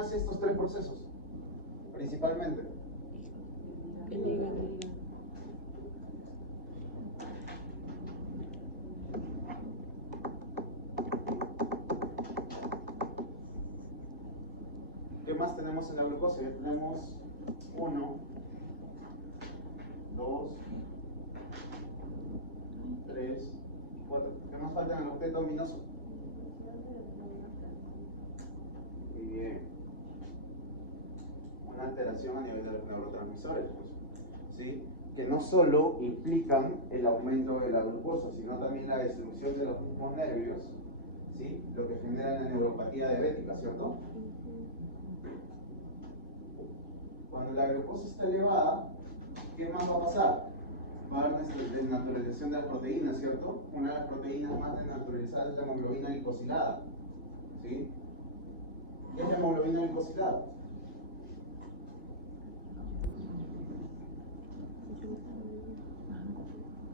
hace estos tres procesos? Principalmente. El hígado. ¿Qué más tenemos en la glucosa? Ya tenemos 1, 2, 3, 4. ¿Qué más falta en el octeto ominoso? Muy bien. Una alteración a nivel de los neurotransmisores, pues, ¿sí? Que no solo implican el aumento de la glucosa, sino también la destrucción de los mismos nervios, ¿sí? Lo que genera la neuropatía diabética, ¿cierto? Cuando la glucosa está elevada, ¿qué más va a pasar? Va a haber desnaturalización de las proteínas, ¿cierto? Una de las proteínas más desnaturalizadas es la hemoglobina glicosilada, ¿sí? ¿Qué es la hemoglobina glicosilada?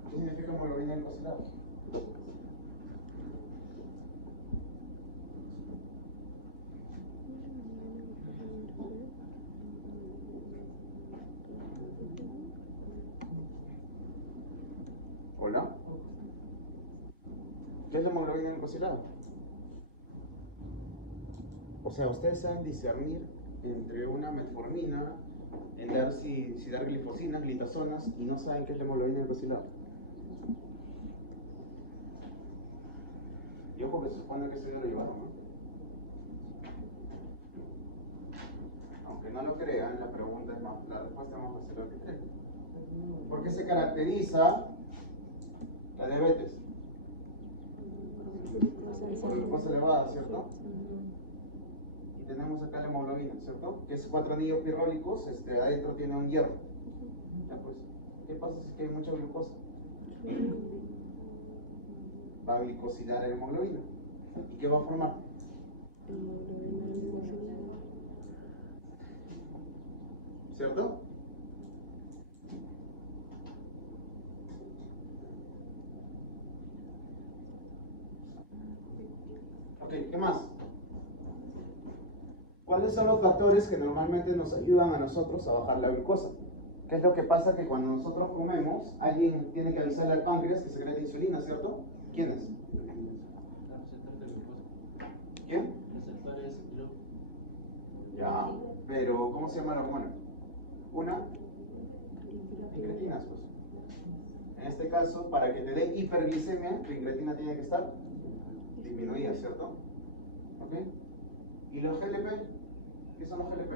¿Qué significa hemoglobina glicosilada? ¿Hola? ¿Qué es la hemoglobina glicosilada? O sea, ustedes saben discernir entre una metformina, en dar si dar glifosinas, glitazonas, y no saben qué es la hemoglobina glicosilada. Y ojo que se supone que eso ya lo llevaron, ¿no? Aunque no lo crean, la pregunta es más, la respuesta es más fácil de lo que creen. ¿Por qué se caracteriza la diabetes? Por la glucosa elevada, ¿cierto? Y tenemos acá la hemoglobina, ¿cierto? Que es 4 anillos pirrólicos, adentro tiene un hierro. Ya pues, ¿qué pasa si es que hay mucha glucosa? Va a glicosilar la hemoglobina. ¿Y qué va a formar? ¿Cierto? Ok, ¿qué más? ¿Cuáles son los factores que normalmente nos ayudan a nosotros a bajar la glucosa? ¿Qué es lo que pasa? Que cuando nosotros comemos, alguien tiene que avisarle al páncreas que secreta insulina, ¿cierto? ¿Quién es? ¿Quién? Receptores GLUT. Ya, pero ¿cómo se llama la hormona? Una incretinas, pues. En este caso, para que te dé hiperglicemia, tu incretina tiene que estar disminuida, ¿cierto? ¿Ok? ¿Y los GLP? ¿Qué son los GLP?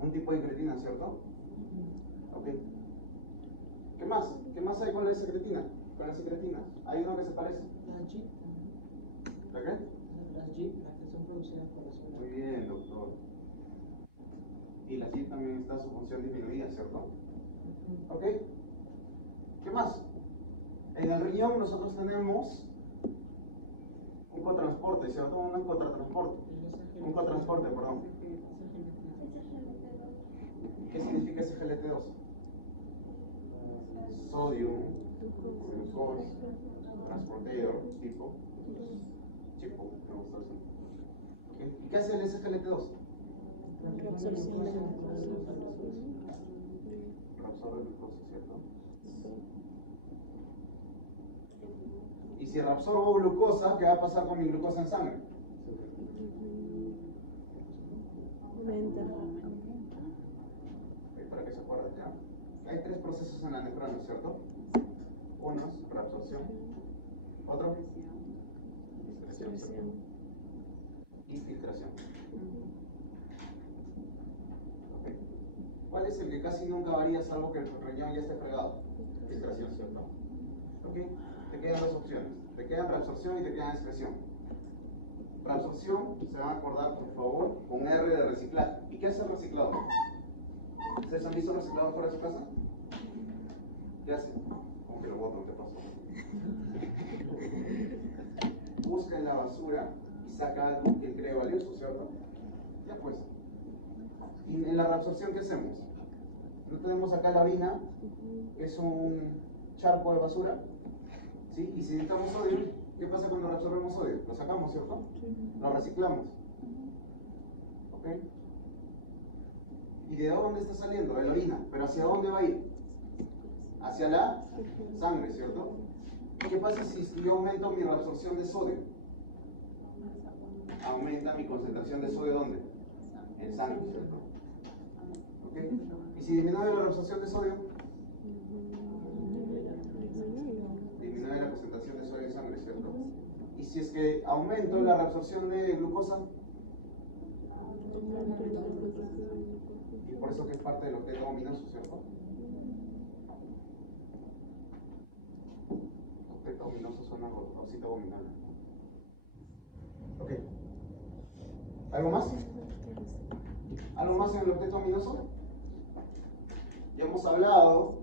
Un tipo de incretina, ¿cierto? ¿Ok? ¿Qué más? ¿Qué más hay con la secretina? Con las secretinas. ¿Hay uno que se parece? Las GIP. ¿La qué? Las GIP, las que son producidas por las Muy bien, doctor. Y la GIP también está su función disminuida, ¿cierto? ¿Ok? ¿Qué más? En el riñón nosotros tenemos un cotransporte, ¿cierto? Un cotransporte. Un cotransporte, perdón. ¿Qué significa ese GLT2? Sodio, glucose, transportador, tipo, chipo, me gusta eso. ¿Okay? ¿Y qué hace el SGLT2? Reabsorción de glucosa. Reabsorbe glucosa, ¿cierto? Y si reabsorbo glucosa, ¿qué va a pasar con mi glucosa en sangre? Aumenta. Para que se acuerden, ¿ya? Hay 3 procesos en la nefrona, ¿cierto? Uno es reabsorción, otro excreción, ¿cierto? Y filtración. ¿Okay? ¿Cuál es el que casi nunca varía salvo que el riñón ya esté fregado? Filtración, ¿cierto? ¿Ok? Te quedan 2 opciones. Te quedan reabsorción y te quedan excreción. Reabsorción, se van a acordar, por favor, con R de reciclaje. ¿Y qué hace el reciclador? ¿Ustedes han visto el reciclador fuera de su casa? ¿Qué hace? Como que lo botan, ¿qué pasó? Busca en la basura y saca algo que él cree valioso, ¿cierto? Ya pues. Y en la reabsorción, ¿qué hacemos? No tenemos acá la orina, que es un charco de basura, ¿sí? Y si necesitamos sodio, ¿Qué pasa cuando reabsorbemos sodio? Lo sacamos, ¿cierto? Lo reciclamos. ¿Ok? ¿Y de dónde está saliendo? De la orina. ¿Pero hacia dónde va a ir? Hacia la sangre, ¿cierto? ¿Qué pasa si yo aumento mi reabsorción de sodio? Aumenta mi concentración de sodio ¿dónde? En sangre, ¿cierto? ¿Ok? ¿Y si disminuye la reabsorción de sodio? Disminuye la concentración de sodio en sangre, ¿cierto? ¿Y si es que aumento la reabsorción de glucosa? Y por eso que es parte del octeto ominoso, ¿cierto? Octeto ominoso son las rosita abominable. Ok. ¿Algo más? ¿Algo más en el octeto aminoso? Ya hemos hablado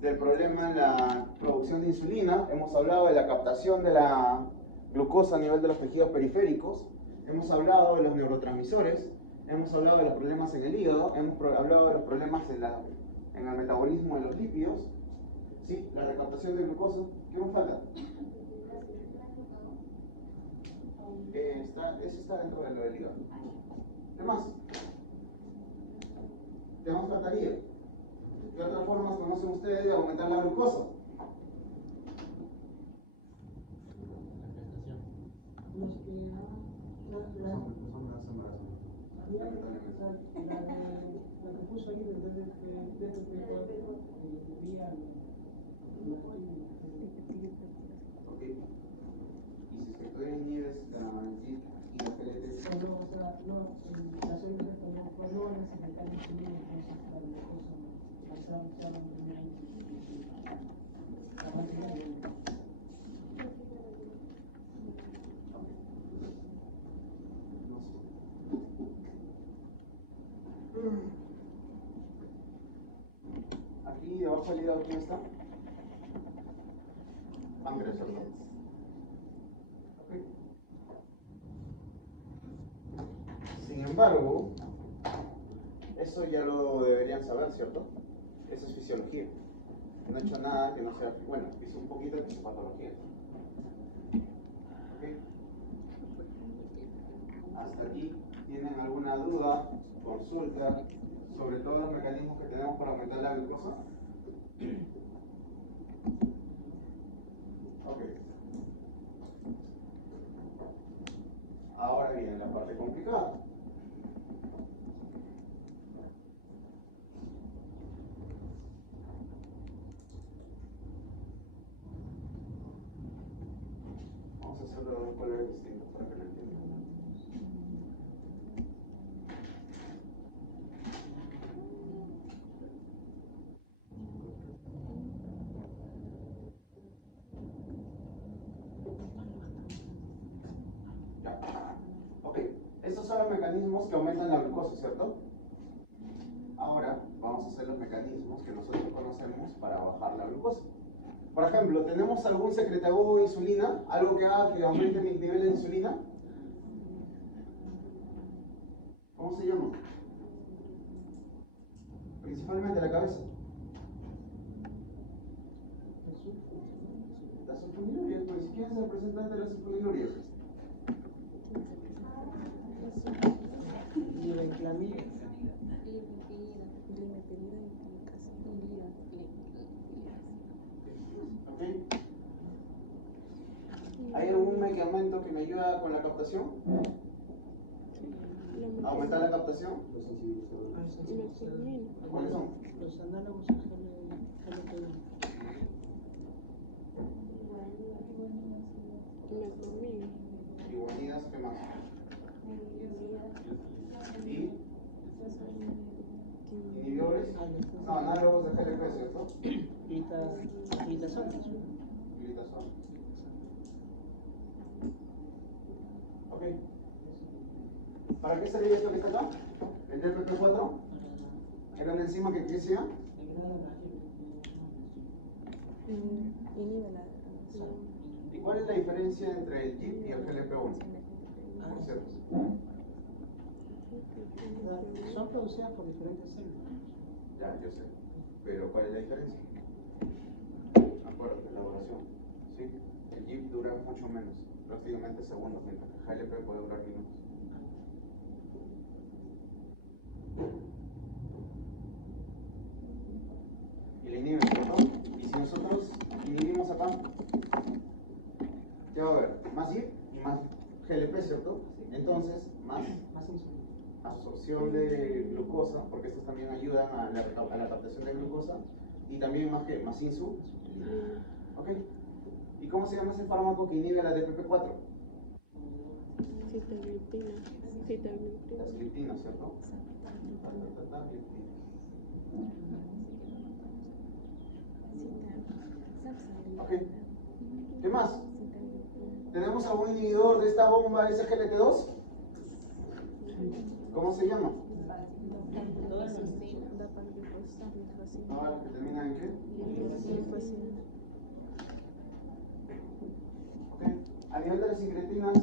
del problema en la producción de insulina, hemos hablado de la captación de la glucosa a nivel de los tejidos periféricos, hemos hablado de los neurotransmisores, hemos hablado de los problemas en el hígado, hemos hablado de los problemas en el metabolismo de los lípidos, ¿sí? La recaptación de glucosa. ¿Qué nos falta? Eso está dentro de lo del hígado. ¿Qué más? ¿Qué más faltaría? ¿Qué otras formas conocen ustedes de aumentar la glucosa? La que puso ahí del Ok. Y si es que tú inhibes la GIP y la PLT. Las células no necesitan insulina, entonces la glucosa pasar a Aquí debajo del hígado, ¿quién está? Páncreas, ¿cierto? Okay. Sin embargo, eso ya lo deberían saber, ¿cierto? Eso es fisiología. No he hecho nada que no sea, bueno, hice un poquito de fisiopatología. ¿Ok? Hasta aquí, ¿tienen alguna duda, consulta sobre todos los mecanismos que tenemos para aumentar la glucosa? Ok. Ahora viene la parte complicada. Vamos a hacerlo de dos colores distintos para que lo entiendan. Ok, estos son los mecanismos que aumentan la glucosa, ¿cierto? Ahora vamos a hacer los mecanismos que nosotros conocemos para bajar la glucosa. Por ejemplo, ¿tenemos algún secretagogo de insulina? ¿Algo que haga que aumente mis niveles de insulina? ¿Cómo se llama? Principalmente la cabeza. Las sulfonilurias, pues, ¿quién es el representante de las sulfonilurias? ¿Okay? ¿Hay algún medicamento que me ayuda con la captación? ¿A aumentar la captación? ¿Cuáles son? Los análogos a GLP-1. Iguanidas, ¿qué más? ¿Y? ¿Inhibidores? No, análogos de GLP, ¿cierto? Glitazón. Glitazón. Ok. ¿Para qué servía esto que está acá? ¿El DPP4? ¿Era una enzima que crecía? Inhibe la ¿Y cuál es la diferencia entre el GIP y el GLP-1? Por cierto. Son producidas por diferentes células. Ya, yo sé. Pero ¿cuál es la diferencia? Acuérdate, elaboración. ¿Sí? El GIP dura mucho menos, prácticamente segundos, mientras que GLP puede durar minutos. Y le inhibe, ¿cierto? Y si nosotros inhibimos acá, ¿qué va a haber? Más GIP y más GLP, ¿cierto? Entonces, más insulina. absorción de glucosa, porque estos también ayudan a la captación de glucosa, y también más que más insulina. ¿Ok? ¿Y cómo se llama ese fármaco que inhibe la DPP4? Sitagliptina. Las gliptinas, ¿cierto? Ok. ¿Qué más? ¿Tenemos algún inhibidor de esta bomba SGLT2? ¿Cómo se llama? Todas las que terminan en qué? Ok. A nivel de las incretinas,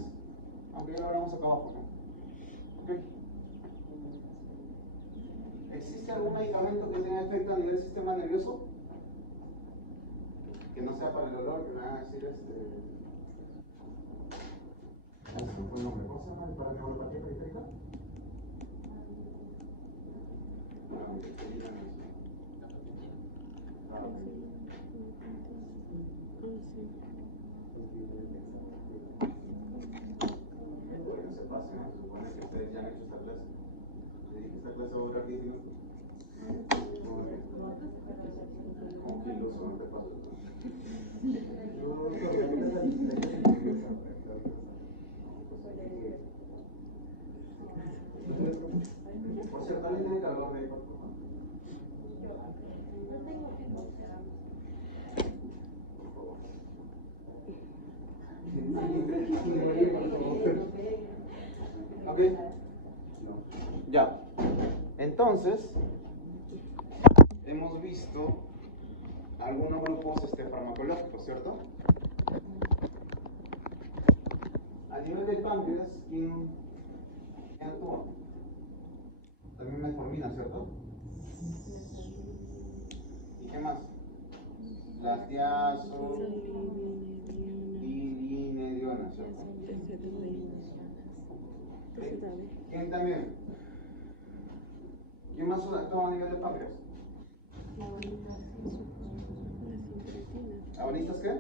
aunque ya lo hablamos acá abajo, ¿no? Ok. ¿Existe algún medicamento que tenga efecto a nivel del sistema nervioso? Que no sea para el dolor, que me van a decir ¿cómo se llama? ¿Para neuropatía periférica? Esta clase va a durar 10 minutos. Como que iluso, no te pases. Por cierto, ¿alguien tiene calor de ahí, por favor? Ok. Ya. Entonces, hemos visto algunos grupos farmacológicos, ¿cierto? A nivel del páncreas, ¿quién actúa? También metformina, ¿cierto? ¿Y qué más? Las diazolidinedionas, ¿cierto? ¿Quién también? ¿Quién más actúa a nivel del páncreas? ¿Agonistas qué?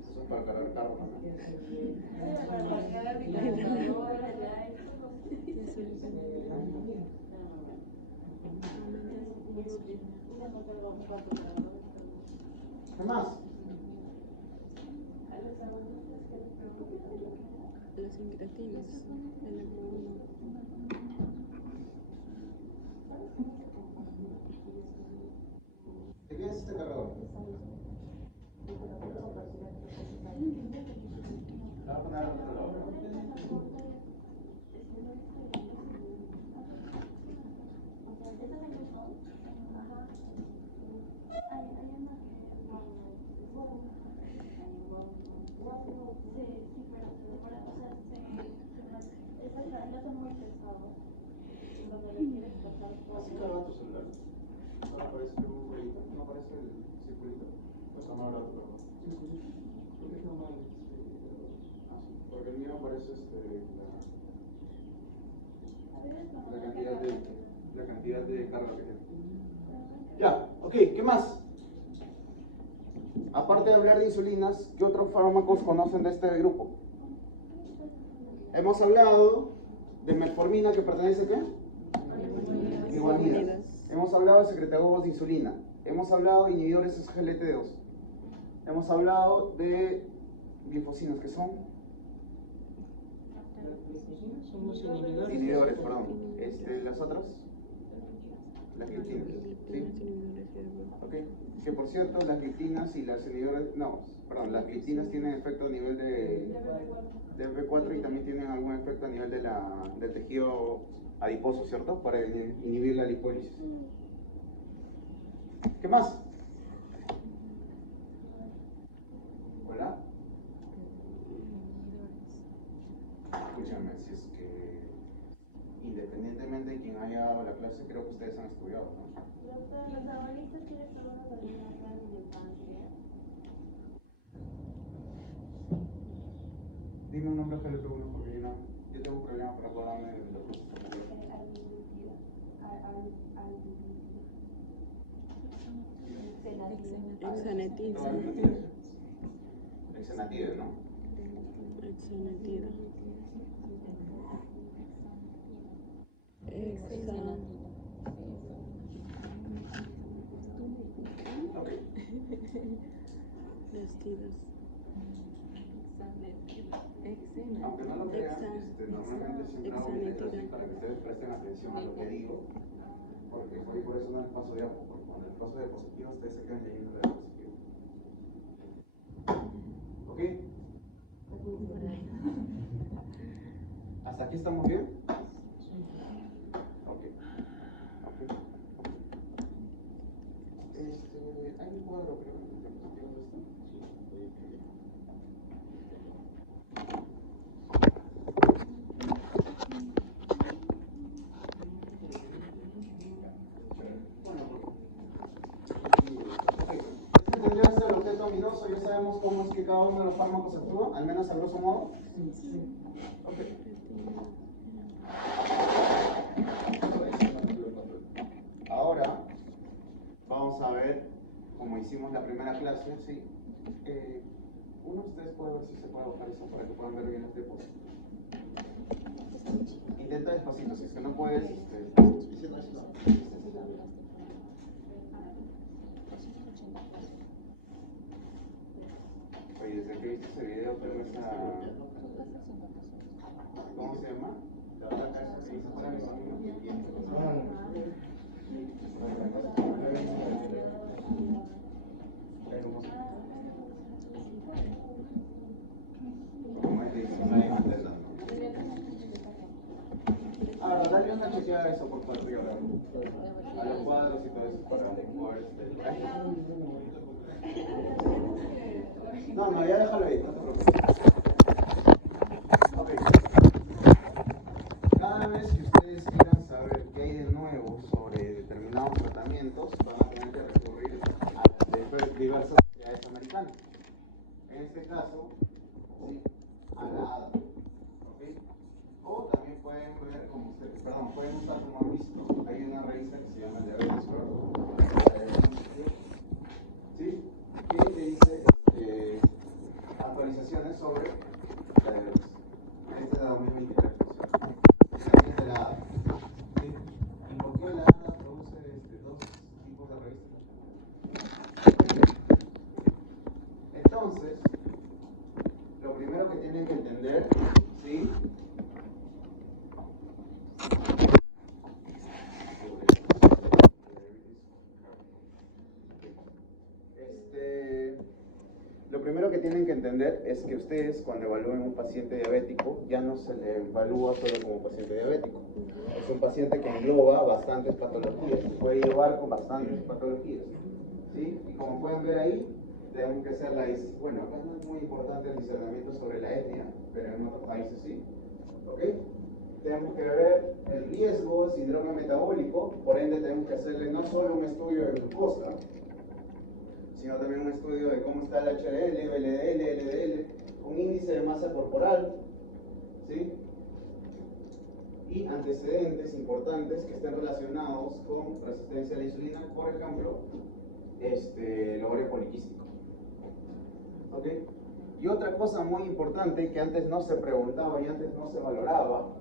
Eso es para cargar carro también. ¿Qué más? Las incretinas. ¿De quién es este cargador? La voy a poner al otro lado. Así carga tu celular. Ahora aparece un ruedito, no aparece el circulito. Pues vamos a hablar de otro. Porque es normal. Ah, sí. Porque el mío aparece la cantidad de carga que tiene. Ya, ok, ¿qué más? Aparte de hablar de insulinas, ¿qué otros fármacos conocen de este grupo? Hemos hablado de metformina, que pertenece a qué? Iguanidas. Hemos hablado de secretagogos de insulina. Hemos hablado de inhibidores SGLT2. Hemos hablado de glifosinas, que son Son los inhibidores. inhibidores, perdón. Las otras, las gliptinas. ¿Sí? Ok. Que por cierto, las gliptinas y las inhibidores, no, perdón, las gliptinas tienen efecto a nivel de B4 y también tienen algún efecto a nivel del tejido adiposo, ¿cierto? Para inhibir la lipólisis. ¿Qué más? ¿Hola? Escúchame. eso creo que ustedes han estudiado, ¿no? Doctor, los abuelitos tienen problemas de páncreas. Dime un nombre GLP1 porque yo tengo un problema para acordarme de los grupos. Exenatida. Exenatida, ¿no? Exenatida. Ok. Vestidos. Aunque no lo crean, normalmente siempre hago videos así para que ustedes presten atención a lo que digo, porque por eso no les paso diapo, porque cuando les paso diapositivas ustedes se quedan leyendo la diapositiva. ¿Ok? ¿Hasta aquí estamos bien? Ok. Hay un cuadro, creo, en diapositivas de esto. Ya sabemos cómo es que cada uno de los fármacos actúa, al menos a grosso modo. Sí. Okay. Ahora vamos a ver, como hicimos la primera clase, ¿sí? Uno de ustedes puede ver si se puede bajar eso para que puedan ver bien este post. Intenta despacito, si es que no puedes, Oye, desde que viste ese video, pero esa... ¿Cómo se llama? Ahora, dale una chequeada a eso por favor, a los cuadros y todo eso para poder... No, ya déjalo ahí, no te preocupes. Ok. Cada vez que ustedes quieran saber qué hay de nuevo sobre determinados tratamientos, van a tener que recurrir a las diversas sociedades americanas. En este caso, sí, a la ADA. ¿Okay? O también pueden ver, como ustedes, pueden usar como han visto, hay una revista que se llama Diabetes World. ¿Sí? Que te dice actualizaciones sobre la diabetes. Este es de 2023. También de la ADA. ¿Sí? ¿Y por qué la ADA produce dos tipos de revistas? Entonces, lo primero que tienen que entender, ¿sí? Lo primero que tienen que entender es que ustedes cuando evalúen un paciente diabético ya no se le evalúa solo como paciente diabético. Es un paciente que engloba bastantes patologías, se puede llevar con bastantes patologías. ¿Sí? Y como pueden ver ahí, tenemos que hacer bueno, acá no es muy importante el discernimiento sobre la etnia, pero en otros países sí. ¿Ok? Tenemos que ver el riesgo, síndrome metabólico, por ende tenemos que hacerle no solo un estudio de glucosa, sino también un estudio de cómo está el HDL, LDL, LDL, un índice de masa corporal, ¿sí? Y antecedentes importantes que estén relacionados con resistencia a la insulina, por ejemplo, el ovario poliquístico. ¿Ok? Y otra cosa muy importante que antes no se preguntaba y antes no se valoraba,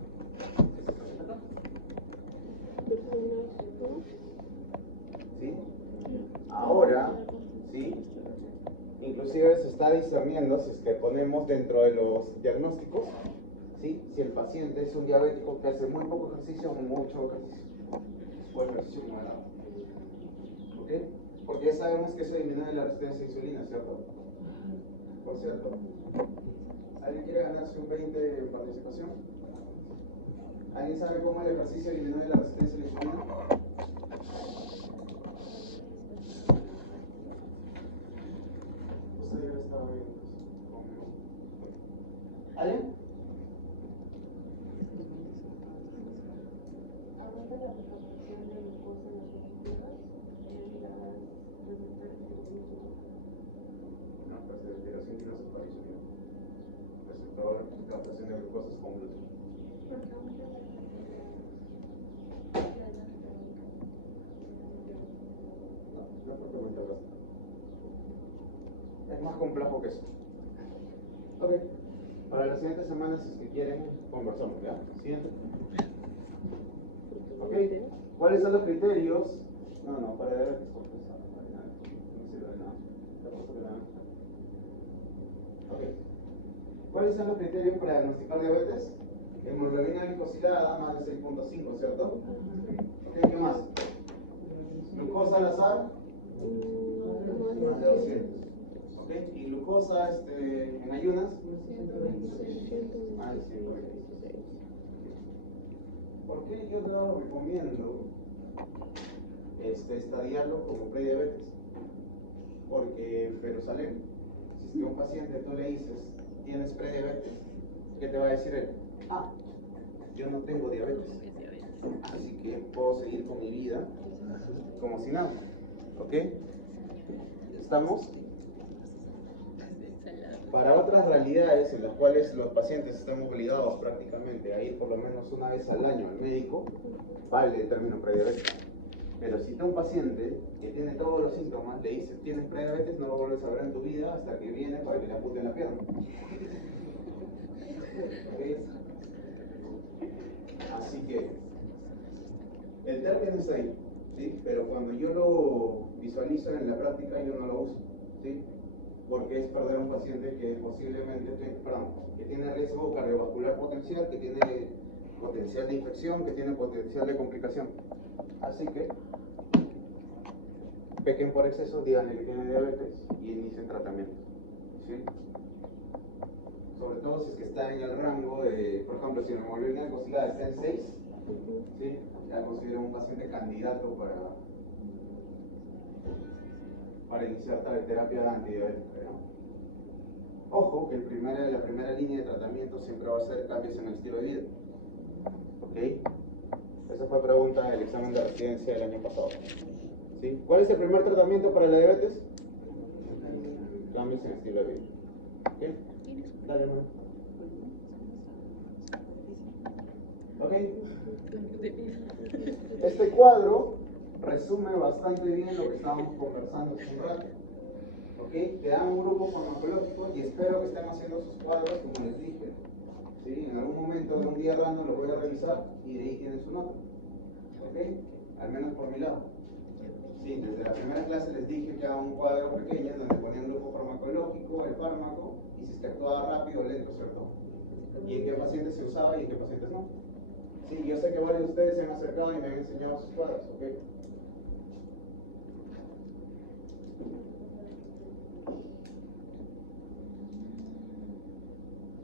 ¿sí? Ahora, ¿sí? Inclusive se está discerniendo si es que ponemos dentro de los diagnósticos, ¿sí? Si el paciente es un diabético que hace muy poco ejercicio o mucho ejercicio, o ejercicio moderado. ¿Ok? Porque ya sabemos que eso disminuye la resistencia a insulina, ¿cierto? Por cierto. ¿Alguien quiere ganarse un 20 de participación? ¿Alguien sabe cómo el ejercicio disminuye la resistencia a la insulina? Usted ya estaba viendo conmigo. ¿Alguien? Aumenta la recaptación de captación de glucosas con gluten. No porque muy tarde. Es más complejo que eso. Ok. Para las siguientes semanas, si es que quieren, conversamos, ¿ya? Siguiente. Ok. ¿Cuáles son los criterios? No, para diabetes, porque eso no sirve de nada. Ok. ¿Cuáles son los criterios para diagnosticar diabetes? Hemoglobina glicosilada más de 6.5, ¿cierto? Ok, ¿qué más? Glucosa al azar, más de 200. Ok, y glucosa en ayunas, más de 126. ¿Por qué yo no recomiendo estadiarlo como prediabetes? Porque en Jerusalén, si es que a un paciente tú le dices, tienes prediabetes, ¿qué te va a decir él? Ah, yo no tengo diabetes, así que puedo seguir con mi vida como si nada. ¿Ok? ¿Estamos? Para otras realidades en las cuales los pacientes están obligados prácticamente a ir por lo menos una vez al año al médico, vale el término prediabetes. Pero si tú a un paciente que tiene todos los síntomas le dices tienes prediabetes, no lo vuelves a ver en tu vida hasta que viene para que le apunten la pierna. ¿Okay? Así que el término está ahí, ¿sí? Pero cuando yo lo visualizo en la práctica yo no lo uso, ¿sí? Porque es perder a un paciente que posiblemente que tiene riesgo cardiovascular potencial, que tiene potencial de infección, que tiene potencial de complicación. Así que pequen por exceso, díganle que tiene diabetes y inicien tratamiento, ¿sí? Sobre todo si es que está en el rango de, por ejemplo, si la hemoglobina glicosilada está en 6, ¿sí? Ya considero un paciente candidato para iniciar terapia antidiabética, ¿no? Ojo que la primera línea de tratamiento siempre va a ser cambios en el estilo de vida. ¿Ok? Esa fue pregunta del examen de residencia del año pasado. ¿Sí? ¿Cuál es el primer tratamiento para la diabetes? Cambios en el estilo de vida. ¿Ok? Dale, hermano. ¿Ok? Este cuadro resume bastante bien lo que estábamos conversando hace un rato. ¿Ok? Te dan un grupo farmacológico y espero que estén haciendo sus cuadros como les dije. ¿Sí? En algún momento de un día random lo voy a revisar y de ahí tienen su nota. ¿Ok? Al menos por mi lado. Sí, desde la primera clase les dije que haga un cuadro pequeño donde ponía un grupo farmacológico, el fármaco, y si es que actuaba rápido o lento, ¿cierto? Y en qué pacientes se usaba y en qué pacientes no. Sí, yo sé que varios de ustedes se han acercado y me han enseñado sus cuadros, ¿ok?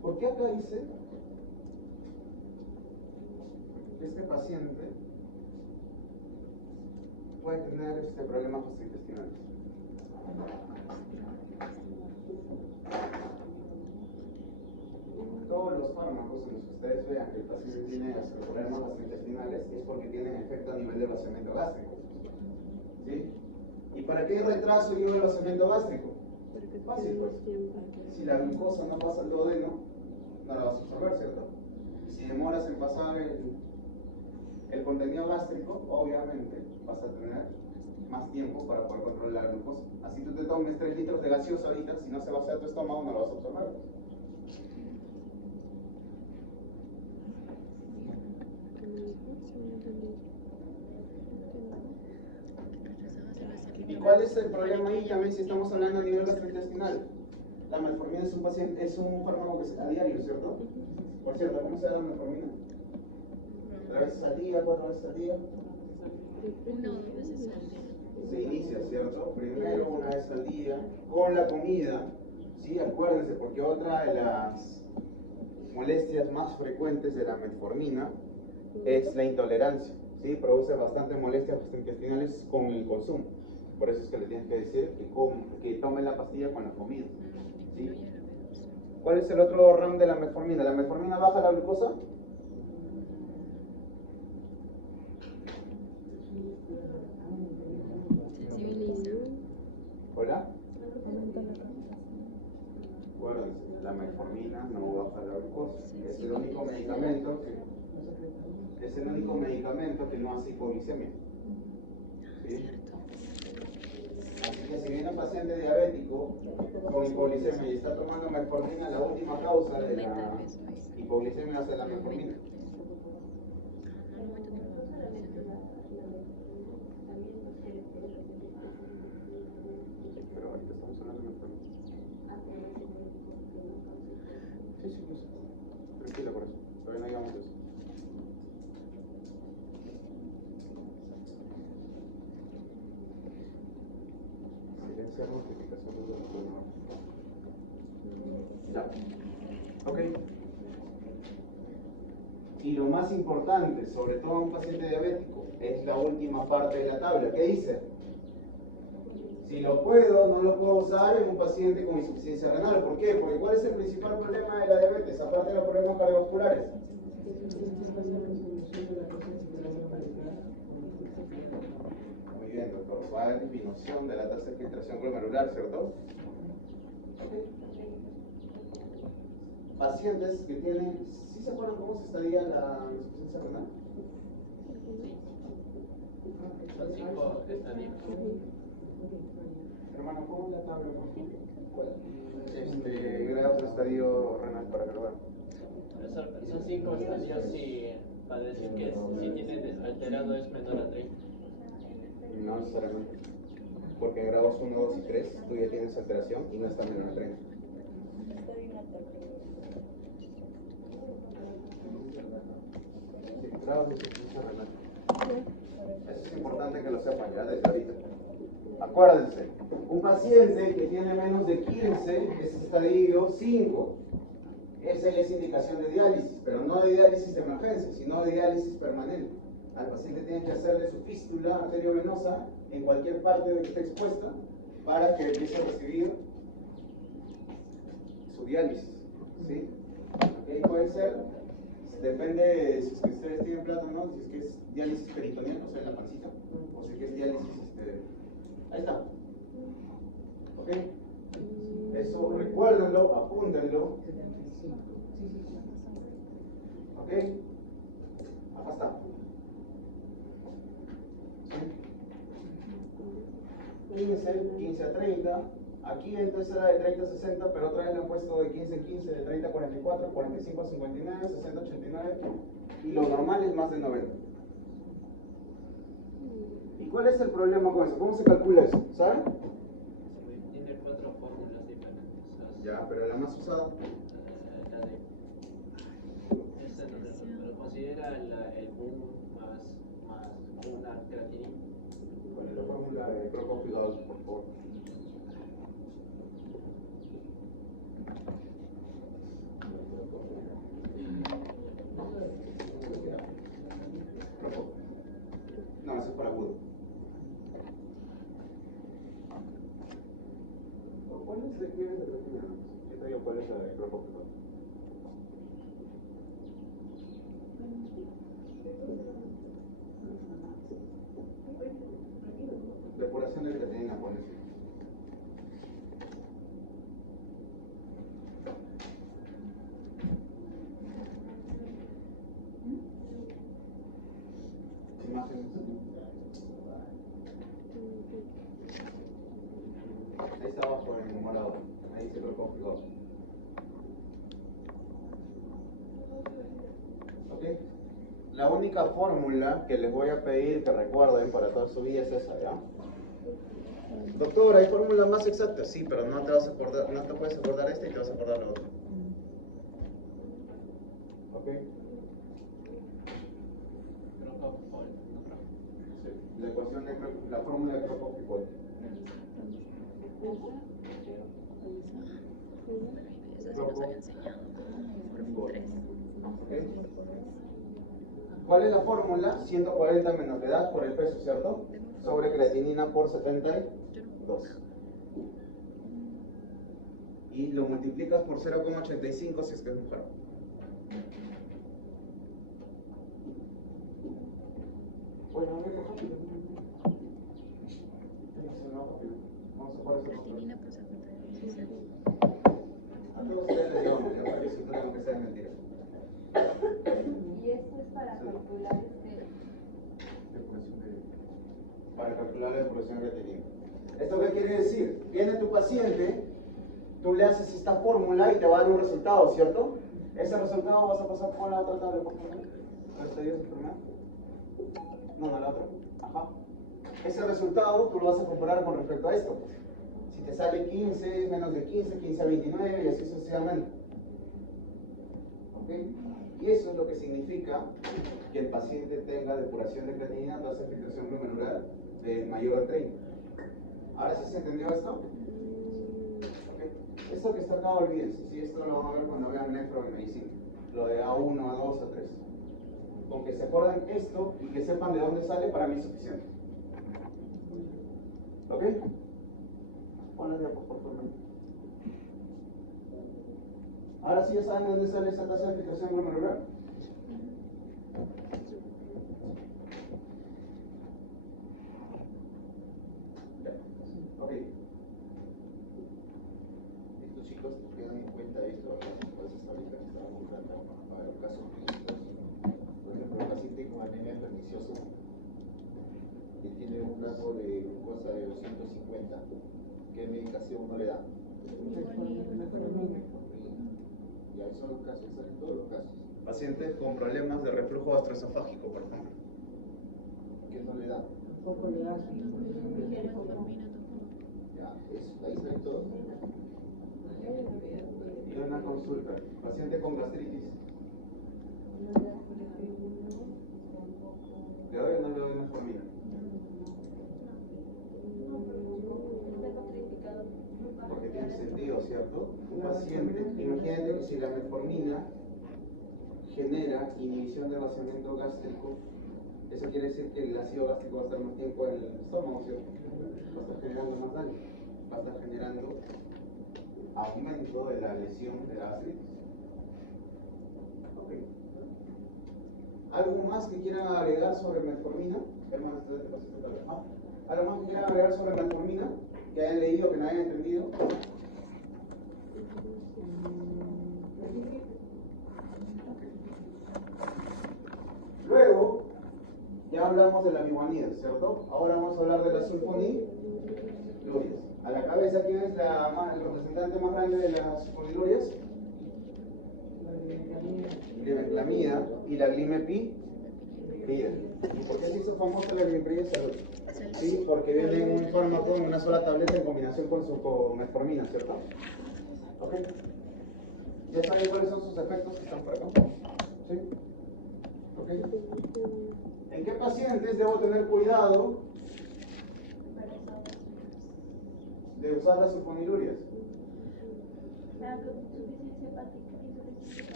¿Por qué acá dice que este paciente puede tener problemas gastrointestinales? Todos los fármacos en los que ustedes vean que el paciente tiene problemas gastrointestinales es porque tienen efecto a nivel de vaciamiento gástrico. ¿Sí? ¿Y para qué retraso lleva el vaciamiento gástrico? Fácil, pues. Si la glucosa no pasa al duodeno, no la vas a absorber, ¿cierto? Y si demoras en pasar el contenido gástrico, obviamente vas a tener más tiempo para poder controlar la glucosa. Así tú te tomes 3 litros de gaseosa ahorita, si no se vacía tu estómago, no lo vas a absorber. ¿Y cuál es el problema ahí también si estamos hablando a nivel gastrointestinal? La metformina es un fármaco que se da a diario, ¿cierto? Por cierto, ¿cómo se da la metformina? 3 veces al día, 4 veces al día. 1 o 2 veces al día. Se inicia, ¿cierto? Primero 1 vez al día, con la comida, ¿sí? Acuérdense, porque otra de las molestias más frecuentes de la metformina es la intolerancia, ¿sí? Produce bastantes molestias gastrointestinales con el consumo. Por eso es que le tienes que decir que tome la pastilla con la comida, ¿sí? ¿Cuál es el otro RAM de la metformina? ¿La metformina baja la glucosa? Sensibiliza. ¿Hola? Acuérdense, la metformina no baja baja la glucosa. Es el único medicamento que no hace hipoglicemia. ¿Sí? Así que si viene un paciente diabético con hipoglicemia y está tomando metformina, la última causa de la hipoglicemia va a ser la metformina. Pero ahorita estamos hablando de metformina. Sí, sí, no sé. Tranquila por eso. Todavía no llegamos a eso. Silenciar multiplicación de los problemas. Ya. Ok. Y lo más importante, sobre todo en un paciente diabético, es la última parte de la tabla. ¿Qué dice? Si lo puedo, no lo puedo usar en un paciente con insuficiencia renal. ¿Por qué? Porque ¿cuál es el principal problema de la diabetes? Aparte de los problemas cardiovasculares. Muy bien, doctor. Va a haber disminución de la tasa de filtración glomerular, ¿cierto? Pacientes que tienen... ¿Sí se acuerdan cómo se estaría la insuficiencia renal? Son 5 estadios. Hermano, ¿cómo la tabla? Grados de estadio renal para grabar. Son 5 estadios y para decir que si tienen alterado es menor a 30. No necesariamente. Porque en grados 1, 2 y 3 tú ya tienes alteración y no está menor a 30. Sí, grados de insuficiencia renal. Eso es importante que lo sepan ya desde ahorita. Acuérdense, un paciente que tiene menos de 15 es estadio 5. Esa es indicación de diálisis, pero no de diálisis de emergencia, sino de diálisis permanente. Al paciente tiene que hacerle su fístula arteriovenosa en cualquier parte de que esté expuesta para que empiece a recibir su diálisis. ¿Sí? ¿Okay? Puede ser, depende de si ustedes tienen plata o no, si es que es diálisis peritoneal, o sea, en la pancita, o si es que es diálisis. Ahí está. ¿Ok? Eso recuérdenlo, apúntenlo. ¿Ok? Acá está. ¿Sí? 15 a 30. Aquí entonces era de 30 a 60, pero otra vez le han puesto de 15 a 15, de 30 a 44, 45 a 59, 60 a 89. Y lo normal es más de 90. ¿Y cuál es el problema con eso? ¿Cómo se calcula eso? ¿Saben? Tiene 4 fórmulas diferentes. Ya, pero la más usada. La de. Esta no lo considera el boom más una creatinina. ¿Cuál es la fórmula de Crocop-Figals, por favor? No, eso es para agudo. ¿Cuál es el que viene de creatina? Yo te digo cuál es la de Crocop-Figals. Depuración de creatinina, pones. Imágenes. Ahí está abajo en morado. Ahí se lo configuró. ¿Ok? La única fórmula que les voy a pedir que recuerden para toda su vida es esa, ¿ya? Doctor, ¿hay fórmula más exacta? Sí, pero no te vas a acordar, no te puedes acordar esta y te vas a acordar la otra. ¿Ok? Sí, la ecuación de la fórmula de Crocop-Figals. ¿Okay? ¿Cuál es la fórmula? 140 menos la edad por el peso, ¿cierto? Sobre creatinina por 72. Y lo multiplicas por 0,85 si es que es mujer. Bueno, a ver, rápido. Vamos a jugar eso. A todos ustedes les llevamos, ya para que se aunque sea mentira. Y esto es para calcular Para calcular la depuración creatinina. ¿Esto qué quiere decir? Viene tu paciente, tú le haces esta fórmula y te va a dar un resultado, ¿cierto? Ese resultado vas a pasar por la otra tabla, por favor. ¿Estadios enfermedad? No, la otra. Ajá. Ese resultado tú lo vas a comparar con respecto a esto. Si te sale 15, menos de 15, 15 a 29 y así sucesivamente. ¿Ok? Y eso es lo que significa que el paciente tenga depuración de creatinina, tasa de filtración glomerular mayor a 30. ¿Ahora sí se entendió esto? Ok. Esto que está acá, olvídense. ¿Sí? Esto lo van a ver cuando vean nefromedicina. Lo de A1, A2, A3. Con que se acuerden esto y que sepan de dónde sale, para mí es suficiente. ¿Ok? Ponle ya, por favor. Ahora sí ya saben de dónde sale esa tasa de filtración glomerular. Ok. Estos chicos tengan en cuenta esto, las estadísticas que estamos buscando para los casos clínicos. Por ejemplo, el paciente con anemia perniciosa que tiene un rango de glucosa de 250, ¿qué medicación uno le da? Ya, esos son los casos, esos son todos los casos. Pacientes con problemas de reflujo gastroesofágico, por ejemplo. ¿Qué no le da? Un poco de ácido. Ya, ahí salen todos. Y una consulta. Paciente con gastritis. ¿Le doy o no le doy metformina? Porque tiene sentido, ¿cierto? Un paciente, imagínate que si la metformina genera inhibición del vaciamiento gástrico, eso quiere decir que el ácido gástrico va a estar más tiempo en el estómago, ¿cierto? Va a estar generando más daño, va a estar generando aumento de la lesión de la gastritis. Ok. ¿Algo más que quieran agregar sobre metformina? Hermanos, ¿algo más que quieran agregar sobre metformina? Que hayan leído, que no hayan entendido. Luego, ya hablamos de la amiguanida, ¿cierto? Ahora vamos a hablar de la sulfonilurias. A la cabeza, ¿quién es el representante más grande de las sulfonilurias? Glibenclamida y la glimepirida. ¿Por qué se hizo famosa la glimepirida? Sí, porque viene en un fármaco en una sola tableta en combinación con metformina, ¿cierto? ¿Ok? ¿Ya saben cuáles son sus efectos que están por acá? ¿Sí? ¿Ok? ¿En qué pacientes debo tener cuidado de usar las sulfonilurias? La insuficiencia hepática.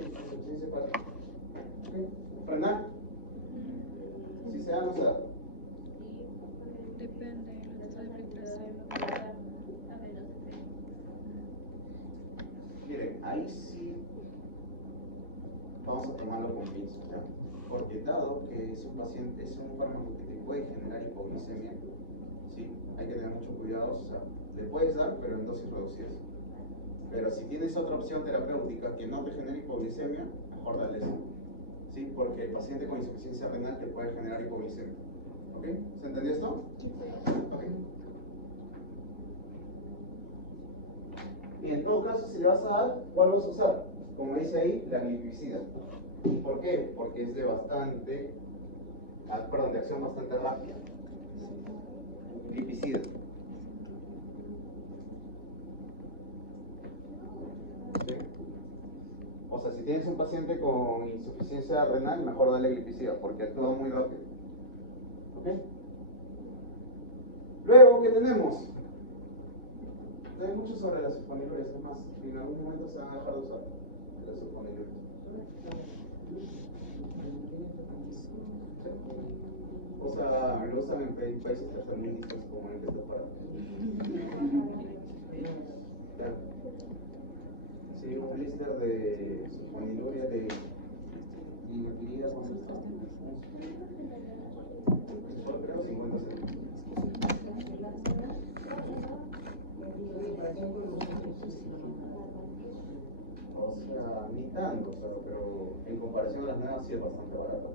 Insuficiencia hepática. ¿Ok? ¿Frenar? Si se da, no se da. Depende de la tasa de filtración. Miren, ahí sí vamos a tomarlo con pinzas, ¿ya? Porque dado que es un paciente, es un fármaco que te puede generar hipoglicemia, sí, hay que tener mucho cuidado, o sea, le puedes dar, pero en dosis reducidas. Pero si tienes otra opción terapéutica que no te genere hipoglicemia, mejor dale eso. ¿Sí? Porque el paciente con insuficiencia renal te puede generar hipoglicemia. ¿Ok? ¿Se entendió esto? Ok. Y en todo caso, si le vas a dar, ¿cuál vas a usar? Como dice ahí, la glipizida. ¿Por qué? Porque es de bastante, de acción bastante rápida. Glipizida. ¿Sí? O sea, si tienes un paciente con insuficiencia renal, mejor dale glipizida, porque actúa muy rápido. ¿Ok? Luego, ¿qué tenemos? Hay mucho sobre las sulfonilurias, es más, en algún momento se van a dejar de usar las sulfonilurias. O sea, lo usan en países tercermundistas como el que está parado. Claro. Sí, un blister de sulfoniluria de glibenclamida con creo 50 centavos. aún así es bastante barato.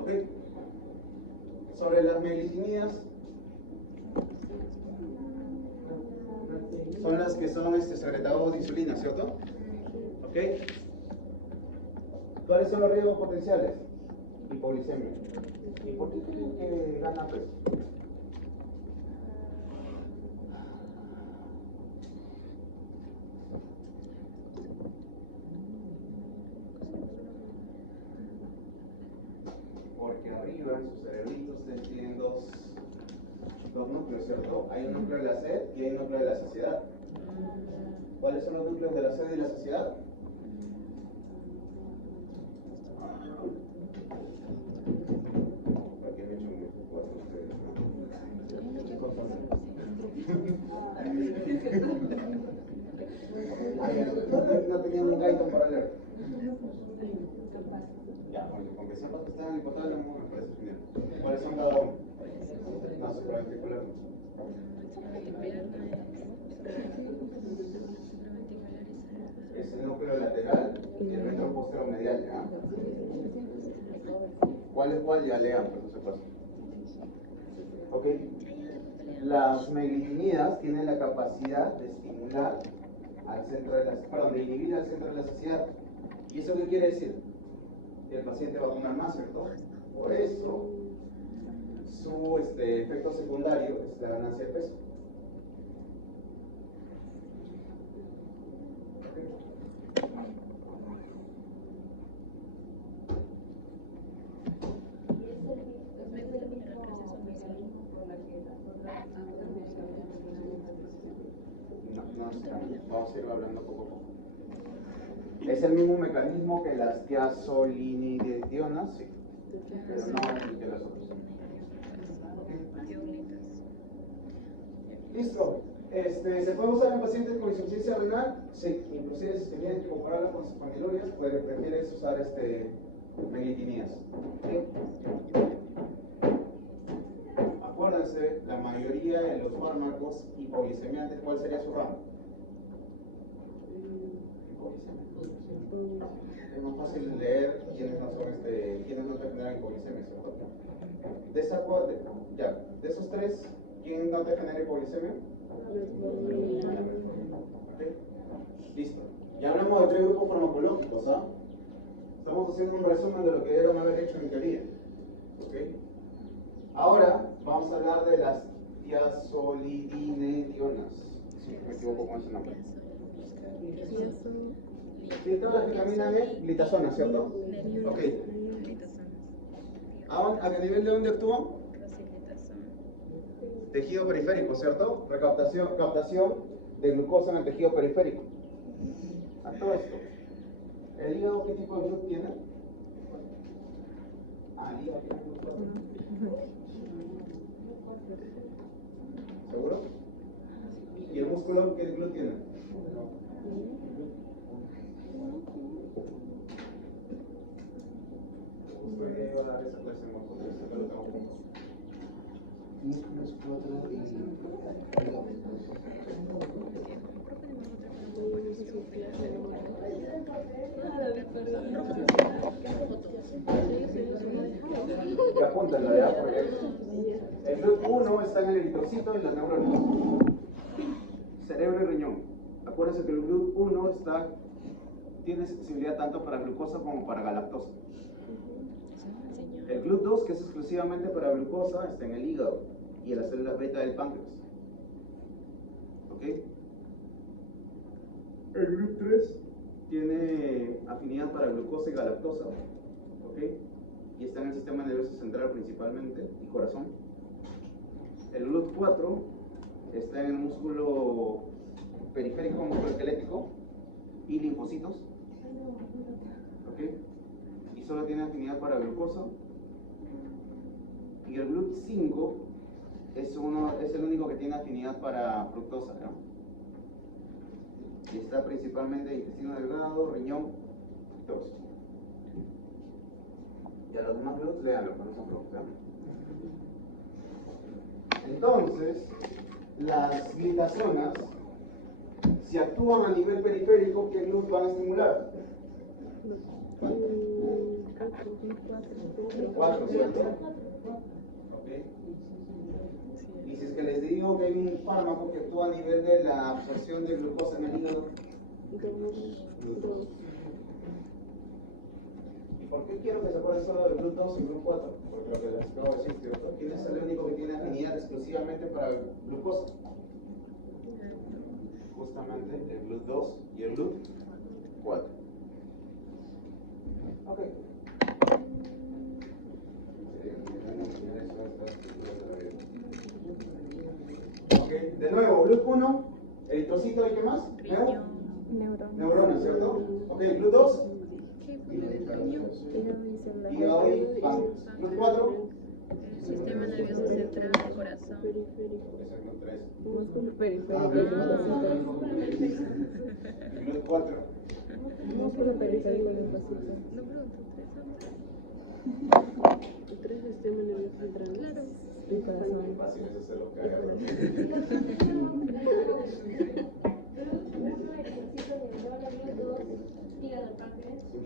Ok. Sobre las meglitinidas, son las que son secretadores de insulina, ¿cierto? Ok. ¿Cuáles son los riesgos potenciales? Hipoglicemia. ¿Y por qué creen que gana peso? Porque arriba en sus cerebritos ustedes tienen dos núcleos, ¿cierto? Hay un núcleo de la sed y hay un núcleo de la saciedad. ¿Cuáles son los núcleos de la sed y la saciedad? ¿Para qué me echan un cuatro ustedes? No tenían un gaito para leer. Ya, bueno, con que sepas que están en el hipotálamo me parece genial. ¿Cuáles son cada uno? No, supraventricular. Es el núcleo lateral y el retroposteromedial, ¿ya? ¿Cuál es cuál? Ya lean, por eso se pasa. Ok. Las meglitinidas tienen la capacidad de estimular al centro de la, perdón, de inhibir al centro de la saciedad. ¿Y eso qué quiere decir? Que el paciente va a comer más, ¿cierto? Por eso, su efecto secundario es la ganancia de peso. Vamos a ir hablando poco a poco. Es el mismo mecanismo que las tiazolinidionas, sí, pero no que las otras. ¿Listo? ¿Se puede usar en pacientes con insuficiencia renal? Sí, inclusive si se tienen que compararla con sus familiares, pues prefieres usar meglitinidas. Acuérdense, la mayoría de los fármacos hipoglicemiantes, ¿cuál sería su rango? Es más fácil leer quiénes no son quiénes no te generan hipoglicemia, ¿cierto? De esos tres, ¿quién no te genera hipoglicemia? Okay. Listo. Ya hablamos de 3 grupos farmacológicos, ¿ah? Estamos haciendo un resumen de lo que debieron haber hecho en teoría. ¿Okay? Ahora vamos a hablar de las tiazolidinedionas. Si me equivoco con ese nombre. Sí, todas las que terminan en glitazona, ¿cierto? Ok. ¿A qué nivel de dónde actúan? Tejido periférico, ¿cierto? Captación de glucosa en el tejido periférico. A todo esto. ¿El hígado qué tipo de GLUT tiene? El hígado tiene GLUT. ¿Seguro? ¿Y el músculo qué GLUT tiene? Justo hoy día iba a dar esa clase en músculo, eso lo tengo junto. Músculos 4 Que apúntenlo ya, porque el GLUT 1 está en el eritrocito y las neuronas. Cerebro y riñón. Acuérdense que el GLUT 1 tiene sensibilidad tanto para glucosa como para galactosa. El GLUT 2, que es exclusivamente para glucosa, está en el hígado y en las células beta del páncreas. ¿Ok? El GLUT 3 tiene afinidad para glucosa y galactosa. ¿Ok? Y está en el sistema nervioso central principalmente y corazón. El GLUT 4 está en el músculo periférico, músculo esquelético y linfocitos. ¿Ok? Y solo tiene afinidad para glucosa. Y el GLUT 5 es el único que tiene afinidad para fructosa, ¿no? Y está principalmente en intestino delgado, riñón, tóxico. Y a los demás GLUTs, léanlo, no se preocupen. Entonces, las glitazonas, si actúan a nivel periférico, ¿qué GLUT van a estimular? 4, ¿cierto? Ok. Y si es que les digo que hay un fármaco que actúa a nivel de la absorción de glucosa en el hígado, GLUT2. ¿Y por qué quiero que se acuerden solo del GLUT2 y GLUT4? Porque lo que les acabo de decir, ¿quién es el único que tiene afinidad exclusivamente para glucosa? Justamente el GLUT2 y el GLUT4. Ok. Ok, de nuevo, GLUT1, eritrocito y qué más? Neuronas, ¿cierto? Ok, GLUT2. Hígado y páncreas. GLUT4. Sistema nervioso central, corazón. Músculo periférico. GLUT4. Músculo periférico linfocito. No pregunto, Tres sistema nervioso central. claro. Y corazón. Fácil es hacer lo que haga.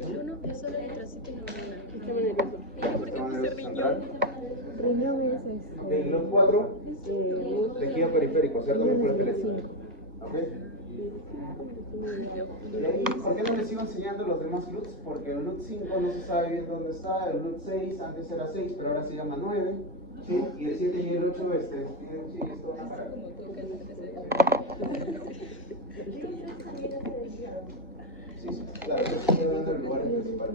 El uno es solo eritrocito y neurona. Sistema nervioso. ¿Y yo por qué puse riñón? Riñón es Ok, GLUT4. Tejido periférico, ¿cierto? Músculo esquelético. Ok. ¿Por qué no les sigo enseñando los demás GLUTs? Porque el GLUT5 no se sabe bien dónde está, el GLUT6 antes era 6, pero ahora se llama 9, ¿sí? Y el 7 y el 8 sí, esto van a parar. Sí, claro, yo estoy dando el lugar principal.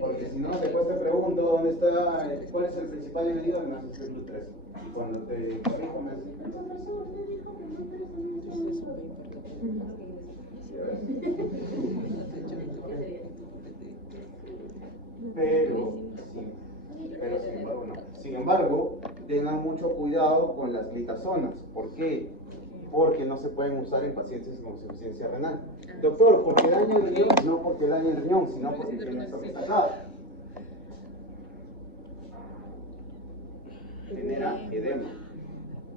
Porque si no, después te pregunto dónde está, cuál es el principal inhibido, además es el GLUT3. Y cuando te corrijo me dicen, ¿qué profesor? ¿Qué dijo que el GLUT3 también Sin embargo, tengan mucho cuidado con las glitazonas. ¿Por qué? Porque no se pueden usar en pacientes con insuficiencia renal. Doctor, ¿porque daña el riñón? No porque daña el riñón, sino porque tiene esta destacada. Genera edema.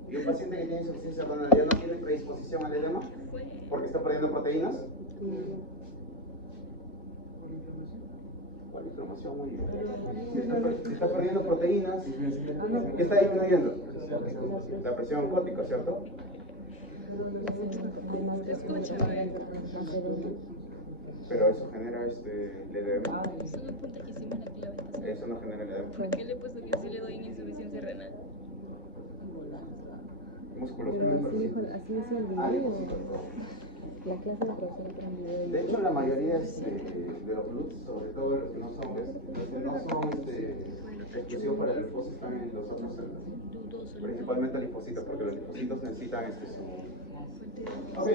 ¿Y un paciente que tiene insuficiencia renal ya no tiene predisposición al edema? ¿Porque está perdiendo proteínas? ¿Cuál inflamación? Muy bien. Si está perdiendo proteínas, ¿qué está disminuyendo? La presión oncótica, ¿cierto? Escúchame. Pero eso genera el edema. Solo apunta que hicimos la clave. Eso no genera el edema. ¿Por qué le he puesto que sí le doy insuficiencia renal? Músculos. Así es el video. La clase de profesor aprendió. De hecho, la mayoría de los GLUTs, sobre todo los que no son exclusivos para el linfocitos, están en los otros células. Principalmente linfocitos, porque los linfocitos necesitan su... Ok.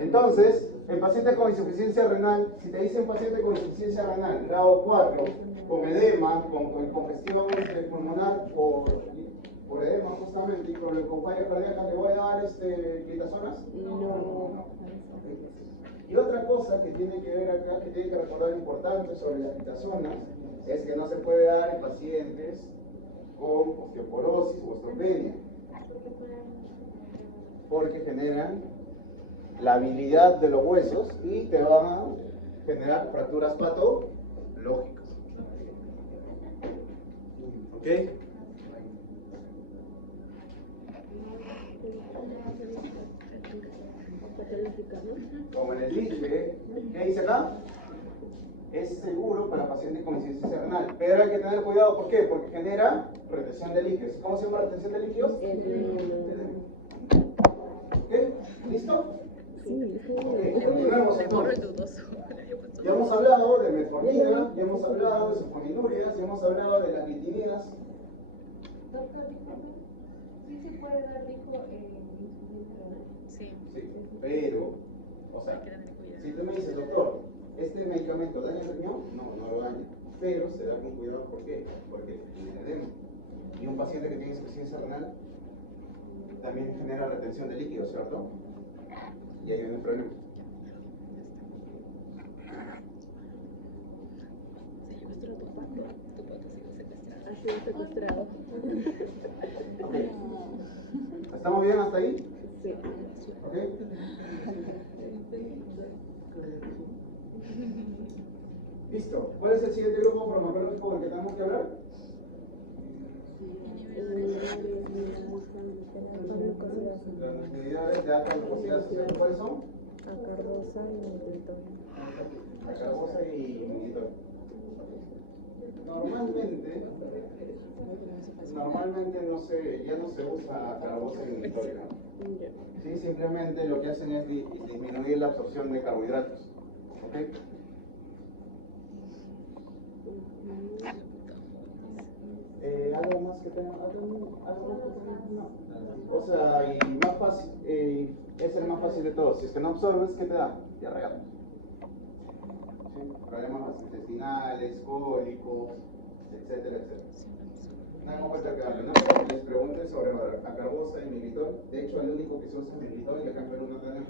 Entonces, el paciente con insuficiencia renal, si te dicen paciente con insuficiencia renal, grado 4, con edema, con congestión pulmonar por edema justamente, y con falla cardíaca, ¿le voy a dar glitazonas? No. Y otra cosa que tiene que ver acá, que tiene que recordar importante sobre las glitazonas, es que no se puede dar en pacientes con osteoporosis u osteopenia, porque generan la habilidad de los huesos y te van a generar fracturas patológicas. ¿Ok? Como en el dije, ¿qué dice acá? Es seguro para pacientes con insuficiencia renal, pero hay que tener cuidado, ¿por qué? Porque genera retención de líquidos. ¿Cómo se llama retención de líquidos? ¿Ok? ¿Listo? Sí, Ok, continuemos Le borro el entonces. dudoso. Ya hemos hablado de metformina, ya hemos hablado de sulfonilureas, ya hemos hablado de las glitimidas. Doctor, disculpe, ¿sí se puede dar rico en insuficiencia renal? Sí, Sí, pero, o sea, hay que tener cuidado. si tú me dices, doctor, ¿este medicamento daña el riñón? No, no lo daña. Pero se da con cuidado, ¿por qué? Porque tiene edema. Y un paciente que tiene insuficiencia renal también genera retención de líquidos, ¿cierto? Y ahí viene el problema. Se secuestró tu pato. Tu pato ha sido secuestrado. ha sido secuestrado. ¿Estamos bien hasta ahí? Sí. ¿Ok? Listo. ¿Cuál es el siguiente grupo farmacológico del que tenemos que hablar? Las unidades de alta glucosidad asociada. ¿Cuáles son? Acarbosa y militol. Acarbosa y militol. Normalmente ya no se usa acarbosa y militol, ¿no? Sí, simplemente lo que hacen es disminuir la absorción de carbohidratos. ¿Ok? ¿Algo más que tenga? No. O sea, y más fácil, es el más fácil de todos. Si es que no absorbes, ¿qué te da? Diarrea. ¿Sí? Problemas intestinales, cólicos, etcétera, etcétera. Nada más falta que les pregunten sobre acarbosa y militol. De hecho, el único que se usa es militol y acá en Perú no tenemos.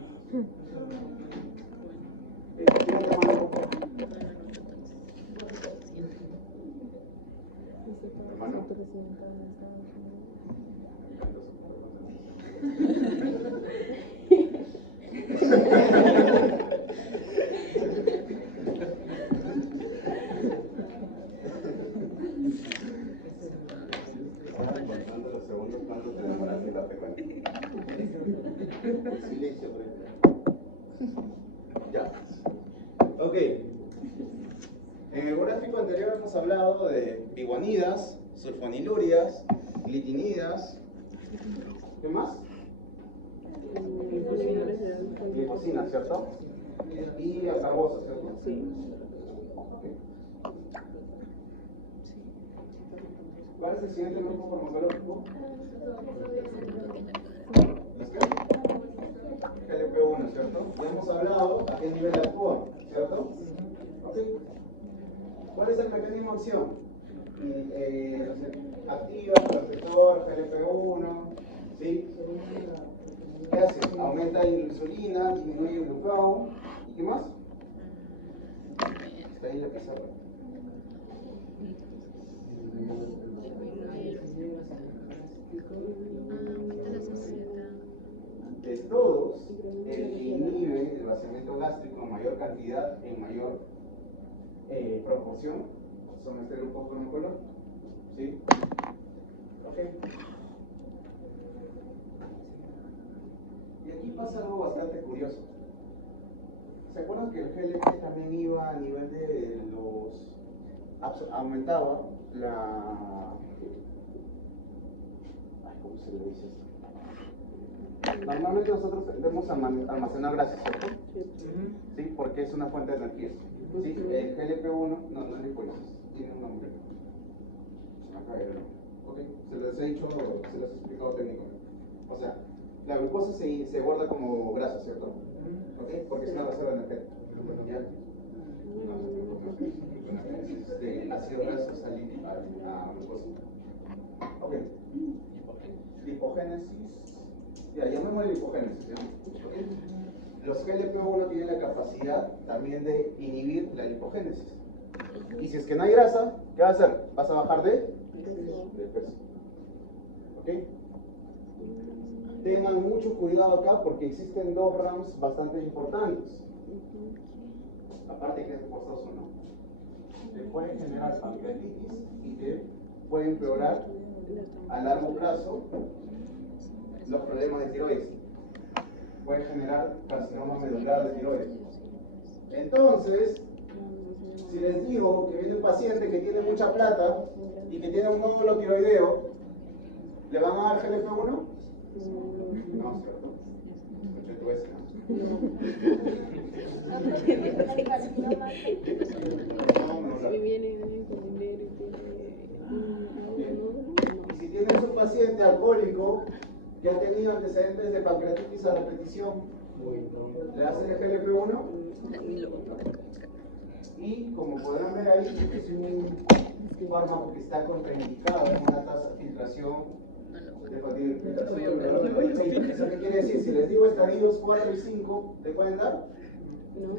Hermano. Contando los segundos, ¿cuánto te demoras en darte cuenta? Silencio, por ejemplo. Ya. Ok. En el gráfico anterior hemos hablado de biguanidas, sulfonilurias, glitinidas. ¿Qué más? Glifosina, ¿cierto? Y acarbosa, ¿cierto? Sí. ¿Cuál es el siguiente grupo farmacológico? GLP-1, ¿cierto? Ya hemos hablado a qué nivel actúa, ¿cierto? Ok. ¿Cuál es el mecanismo de acción? Activa, receptor, GLP-1, ¿sí? ¿Qué hace? Aumenta la insulina, disminuye el glucagón, ¿y qué más? Está ahí la pizarra. De todos, el que inhibe el vaciamiento gástrico en mayor cantidad, en mayor proporción, son este grupo farmacológico. ¿Sí? Ok. Y aquí pasa algo bastante curioso. ¿Se acuerdan que el GLP también iba a nivel de los... aumentaba la... ¿cómo se le dice esto? Normalmente nosotros tendemos a almacenar grasas, ¿cierto? Sí, porque es una fuente de energía. Sí, el GLP-1, no es lipolisis, tiene un nombre. Acá hay uno. Ok, se les he dicho, se les he explicado técnicamente. O sea, la glucosa se guarda como grasa, ¿cierto? Ok, porque es una reserva energética. ¿Ya? De ácido graso a glucosa. Ok. Lipogénesis. Ya, llamémosle lipogénesis. ¿Ya? ¿Okay? Los GLP-1 tienen la capacidad también de inhibir la lipogénesis. Y si es que no hay grasa, ¿qué va a hacer? Vas a bajar de peso. ¿Ok? Tengan mucho cuidado acá porque existen dos RAMs bastante importantes. Aparte que es forzoso, ¿no? Te puede generar pancreatitis y te puede empeorar a largo plazo los problemas de tiroides. Puede generar carcinoma medular de tiroides. Entonces, si les digo que viene un paciente que tiene mucha plata y que tiene un nódulo tiroideo, ¿le van a dar GLP-1? No, ¿cierto? Escuché tu ese, ¿no? Y viene con dinero y si tienes un paciente alcohólico que ha tenido antecedentes de pancreatitis a repetición, ¿le hacen el GLP-1? Y como podrán ver ahí, es un fármaco que está contraindicado en una tasa de filtración de fatiga de filtración. ¿Eso qué quiere decir? Si les digo estadios 4 y 5, ¿le pueden dar? No.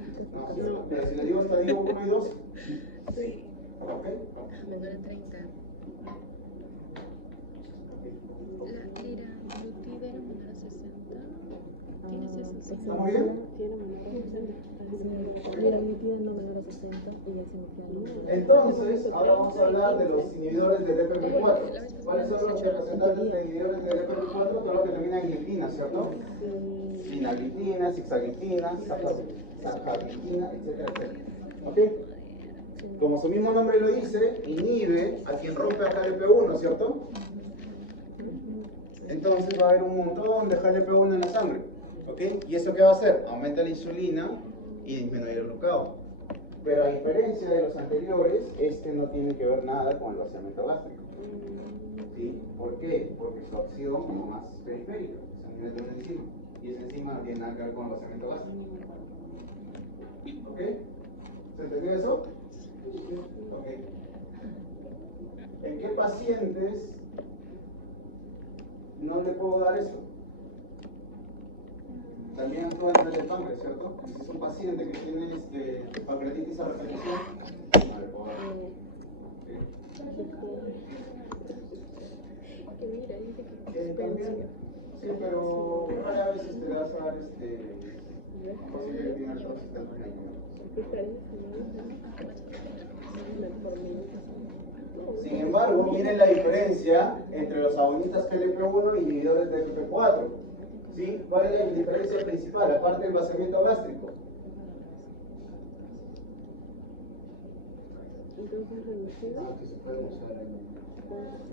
Pero si les digo estadio 1 y 2, sí. ¿ok? Me dura 30. La liraglutida era menor a 60. Tiene 60. ¿Estamos bien? Entonces, ahora vamos a hablar de los inhibidores del DPP4. ¿Cuáles son los representantes de inhibidores del DPP4? Todo lo que termina en gliptina, ¿cierto? Sinaglitina, zixaglitina, sapaglitina, etcétera, etcétera. ¿Ok? Como su mismo nombre lo dice, inhibe a quien rompe a GLP-1, ¿cierto? Entonces va a haber un montón de GLP-1 en la sangre. ¿Ok? ¿Y eso qué va a hacer? Aumenta la insulina y disminuye el glucagón. Pero a diferencia de los anteriores, este no tiene que ver nada con el vaciamiento gástrico. ¿Sí? ¿Por qué? Porque su acción es más periférica, es a nivel de una enzima. Y esa enzima no tiene nada que ver con el vaciamiento gástrico. ¿Ok? ¿Se entendió eso? Ok. ¿En qué pacientes no le puedo dar eso? También actúa a nivel del páncreas, ¿cierto? Si es un paciente que tiene pancreatitis a repetición, no le puedo dar. También, sí, pero rara vez te vas a dar posible que tenga el sistema Sin embargo, miren la diferencia entre los agonistas GLP-1 y inhibidores de GLP-4. ¿Sí? ¿Cuál es la diferencia principal, aparte del vaciamiento gástrico?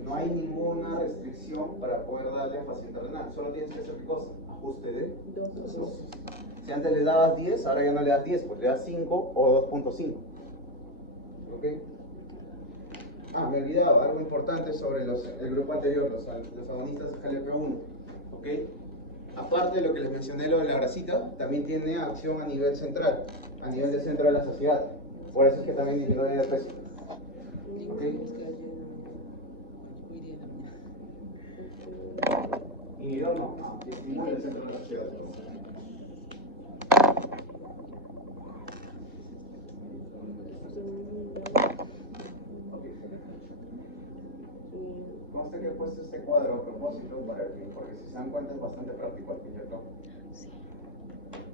No hay ninguna restricción para poder darle a paciente renal. Solo tienes que hacer qué cosa, ajuste de dosis. Si antes le dabas 10, ahora ya no le das 10, pues le das 5 o 2.5. ¿Ok? Ah, me olvidaba, algo importante sobre el grupo anterior, los agonistas GLP-1. ¿Ok? Aparte de lo que les mencioné, lo de la grasita, también tiene acción a nivel central, a nivel del centro de la saciedad. Por eso es que también disminuye el peso. ¿Ok? Inhibidor no, disminuye el centro de la saciedad. Conste que he puesto este cuadro a propósito porque si se dan cuenta es bastante práctico al fin y al cabo.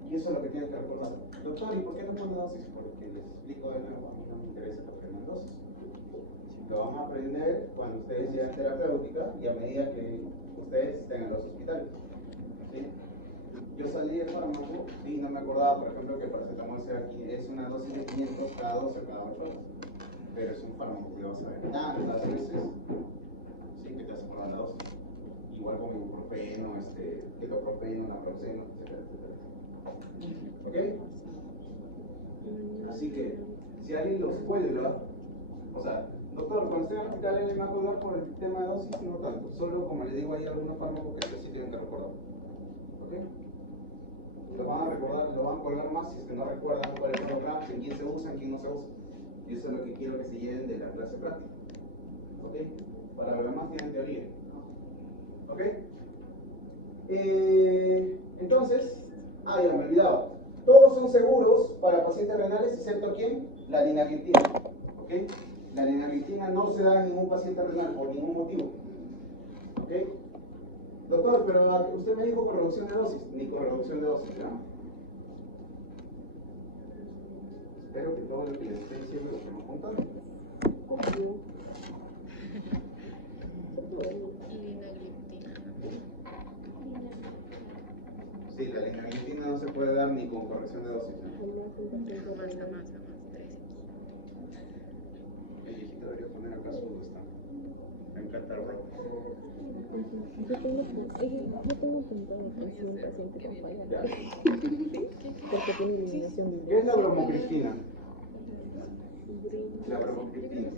Y eso es lo que tienen que recordar. Doctor, ¿y por qué no pone dosis? Porque les explico de nuevo, a mí no me interesa que aprendan dosis. Lo van a aprender cuando ustedes llegan terapéutica y a medida que ustedes estén en los hospitales. ¿Sí? Yo salí del fármaco y no me acordaba, por ejemplo, que el paracetamol es una dosis de 500 cada 12 o cada 8 horas. Pero es un fármaco que vas a ver tantas veces, ¿sí? Que te hace acordar la dosis. Igual con ibuprofeno, ketoprofeno, naproxeno, etcétera, etcétera. ¿Ok? Así que, si alguien los cuelga, o sea, doctor, cuando esté en el hospital, ¿él me va a colgar por el tema de dosis? No tanto, solo como le digo, hay algunos fármacos que sí tienen que recordar. ¿Ok? Lo van a recordar, lo van a colgar más si es que no recuerdan cuáles son los gramos, en quién se usa, en quién no se usa. Y eso es lo que quiero que se lleven de la clase práctica. ¿Ok? Para lo demás tienen teoría. ¿Ok? Entonces, ya me olvidaba. Todos son seguros para pacientes renales, excepto ¿quién? La linagliptina. ¿Ok? La linagliptina no se da en ningún paciente renal por ningún motivo. ¿Ok? Doctor, pero usted me dijo con reducción de dosis. Ni con reducción de dosis, ¿no? Espero que todo lo que les esté diciendo lo estemos contando. Sí, la linagliptina no se puede dar ni con corrección de dosis, ¿no? El viejito debería poner acá su esta. Me encanta, ¿verdad? Yo tengo apuntado atención paciente con falla. Ya. Porque tiene eliminación de ¿Qué es la bromocriptina? La bromocriptina.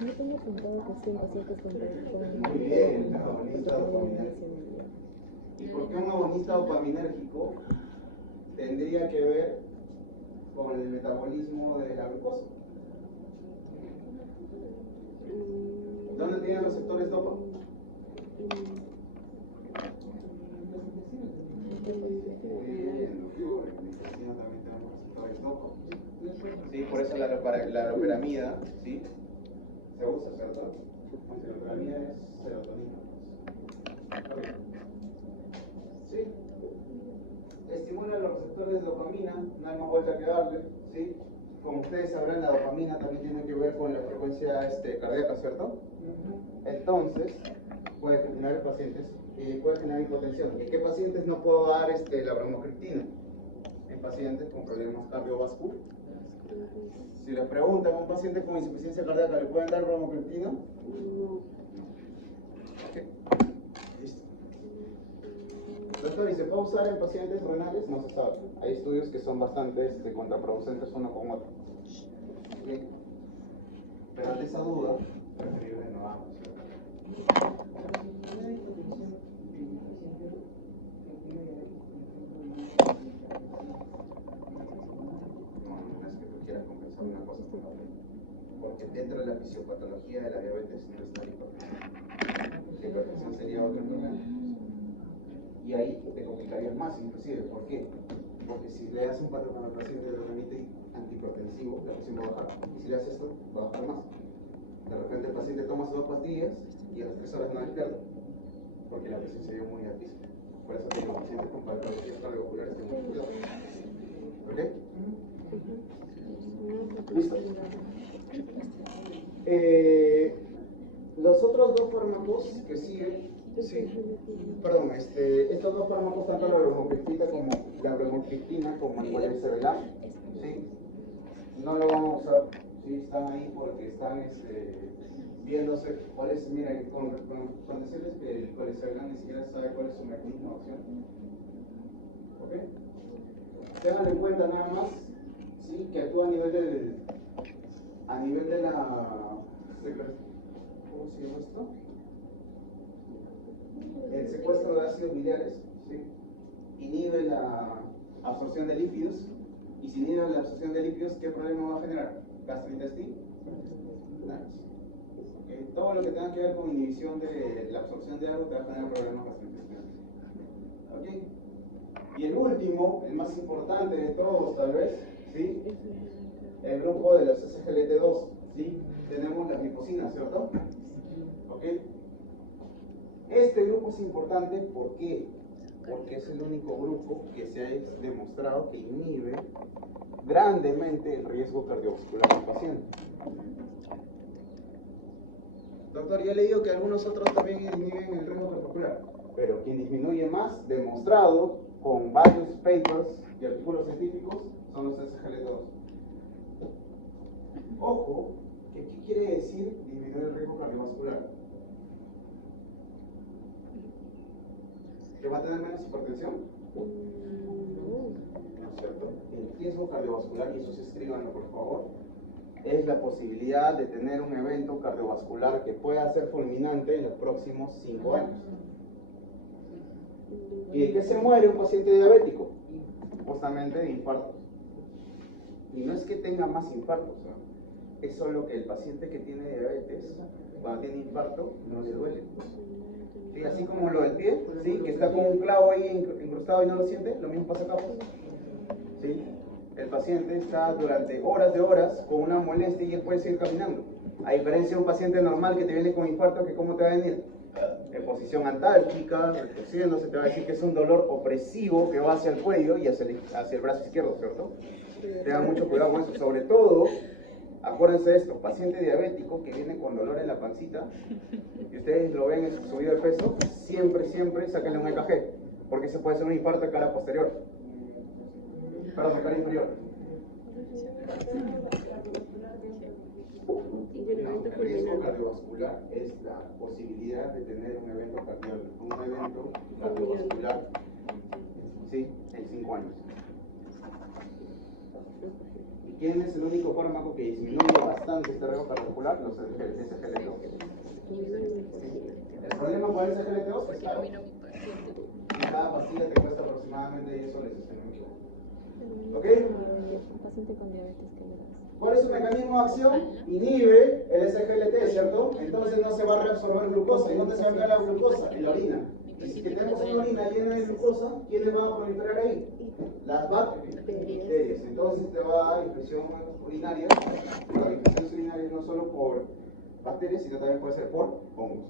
Yo tengo apuntado que son pacientes con Muy bien, agonista dopaminérgico. ¿Y por qué un agonista dopaminérgico tendría que ver con el metabolismo de la glucosa? ¿Dónde tienen receptores dopa? Muy bien, doctor. En el intestino también tenemos receptores dopa. Sí, por eso la loperamida, ¿sí? Se usa, ¿cierto? La loperamida es serotonina. Okay. receptores de dopamina, no hay más vuelta que darle, ¿sí? Como ustedes sabrán, la dopamina también tiene que ver con la frecuencia cardíaca, ¿cierto? Entonces, puede generar pacientes, puede generar hipotensión. ¿En qué pacientes no puedo dar la bromocriptina? En pacientes con problemas cardiovasculares. Si le preguntan a un paciente con insuficiencia cardíaca, ¿le pueden dar bromocriptina? Ok, listo. Doctor, ¿y se puede usar en pacientes renales? No se sabe. Hay estudios que son bastante contraproducentes uno con otro. ¿Sí? Pero ante esa duda, preferible no vamos. Una hipotensión de un paciente que tiene No es que tú quieras compensar una cosa con la otra. Porque dentro de la fisiopatología de la diabetes no está la hipertensión. La hipertensión sería otro problema. Y ahí te complicarías más inclusive. ¿Por qué? Porque si le das un patrón al paciente de remite antihipertensivo, la presión va a bajar. Y si le haces esto, va a bajar más. De repente el paciente toma sus 2 pastillas y a las 3 horas no despierta. Porque la presión se dio muy altísima. Por eso te digo, pacientes con patologías cardiovasculares ten mucho cuidado. ¿Ok? Listo. Los otros 2 fármacos que siguen, perdón, estos 2 fármacos, tanto la bromocriptina como el Cevelam, ¿sí? No lo vamos a usar, ¿sí? Están ahí porque están viéndose cuál es, mira, con decirles que el Cevelam ni siquiera sabe cuál es su mecanismo de acción. ¿Ok? Ténganlo en cuenta nada más, ¿sí? Que actúa a nivel de la... ¿Cómo se llama esto? El secuestro de ácidos biliares, ¿sí? Inhibe la absorción de lípidos, y si inhibe la absorción de lípidos, ¿qué problema va a generar? Gastrointestinal. ¿Okay? Todo lo que tenga que ver con inhibición de la absorción de agua te va a generar problemas gastrointestinales. ¿Ok? Y el último, el más importante de todos tal vez, ¿sí? El grupo de los SGLT2, ¿sí? Tenemos la glifosina, ¿cierto? ¿Ok? Este grupo es importante, ¿por qué? Porque es el único grupo que se ha demostrado que inhibe grandemente el riesgo cardiovascular del paciente. Doctor, ya le digo que algunos otros también inhiben el riesgo cardiovascular, pero quien disminuye más, demostrado con varios papers y artículos científicos, son los SGLT2. Ojo, ¿qué quiere decir disminuir el riesgo cardiovascular? ¿Que va a tener menos hipertensión? No es cierto. El riesgo cardiovascular, y eso sí escríbanlo por favor, es la posibilidad de tener un evento cardiovascular que pueda ser fulminante en los próximos 5 años. ¿Y de qué se muere un paciente diabético? Justamente de infartos. Y no es que tenga más infartos, ¿no? Es solo que el paciente que tiene diabetes, cuando tiene infarto, no le duele. ¿Sí? Así como lo del pie, ¿sí? Que está con un clavo ahí incrustado y no lo siente, lo mismo pasa acá. ¿Sí? El paciente está durante horas de horas con una molestia y él puede seguir caminando. A diferencia de un paciente normal que te viene con infarto, que ¿cómo te va a venir? En posición antálgica, retorciéndose, te va a decir que es un dolor opresivo que va hacia el cuello y hacia el brazo izquierdo, ¿cierto? Tengan mucho cuidado con eso, sobre todo. Acuérdense de esto, paciente diabético que viene con dolor en la pancita y ustedes lo ven en su subida de peso, siempre sáquenle un EKG, porque ese puede ser un infarto de cara posterior. Perdón, de cara inferior. No, el riesgo cardiovascular es la posibilidad de tener un evento cardiovascular, ¿sí? En 5 años. ¿Quién es el único fármaco que disminuye bastante este riesgo cardiovascular? Los SGLT2. El problema con el SGLT2 es caro. Cada pastilla te cuesta aproximadamente 10 soles, si no me equivoco. ¿Ok? Un paciente con diabetes, ¿qué le das? ¿Cuál es su mecanismo de acción? Inhibe el SGLT, ¿cierto? Entonces no se va a reabsorber glucosa. ¿Y dónde se va a enviar la glucosa? En la orina. Y si tenemos una orina llena de glucosa, ¿quiénes van a proliferar ahí? Las bacterias. Entonces te va a dar infección urinaria. Las infecciones urinarias no solo por bacterias, sino también puede ser por hongos.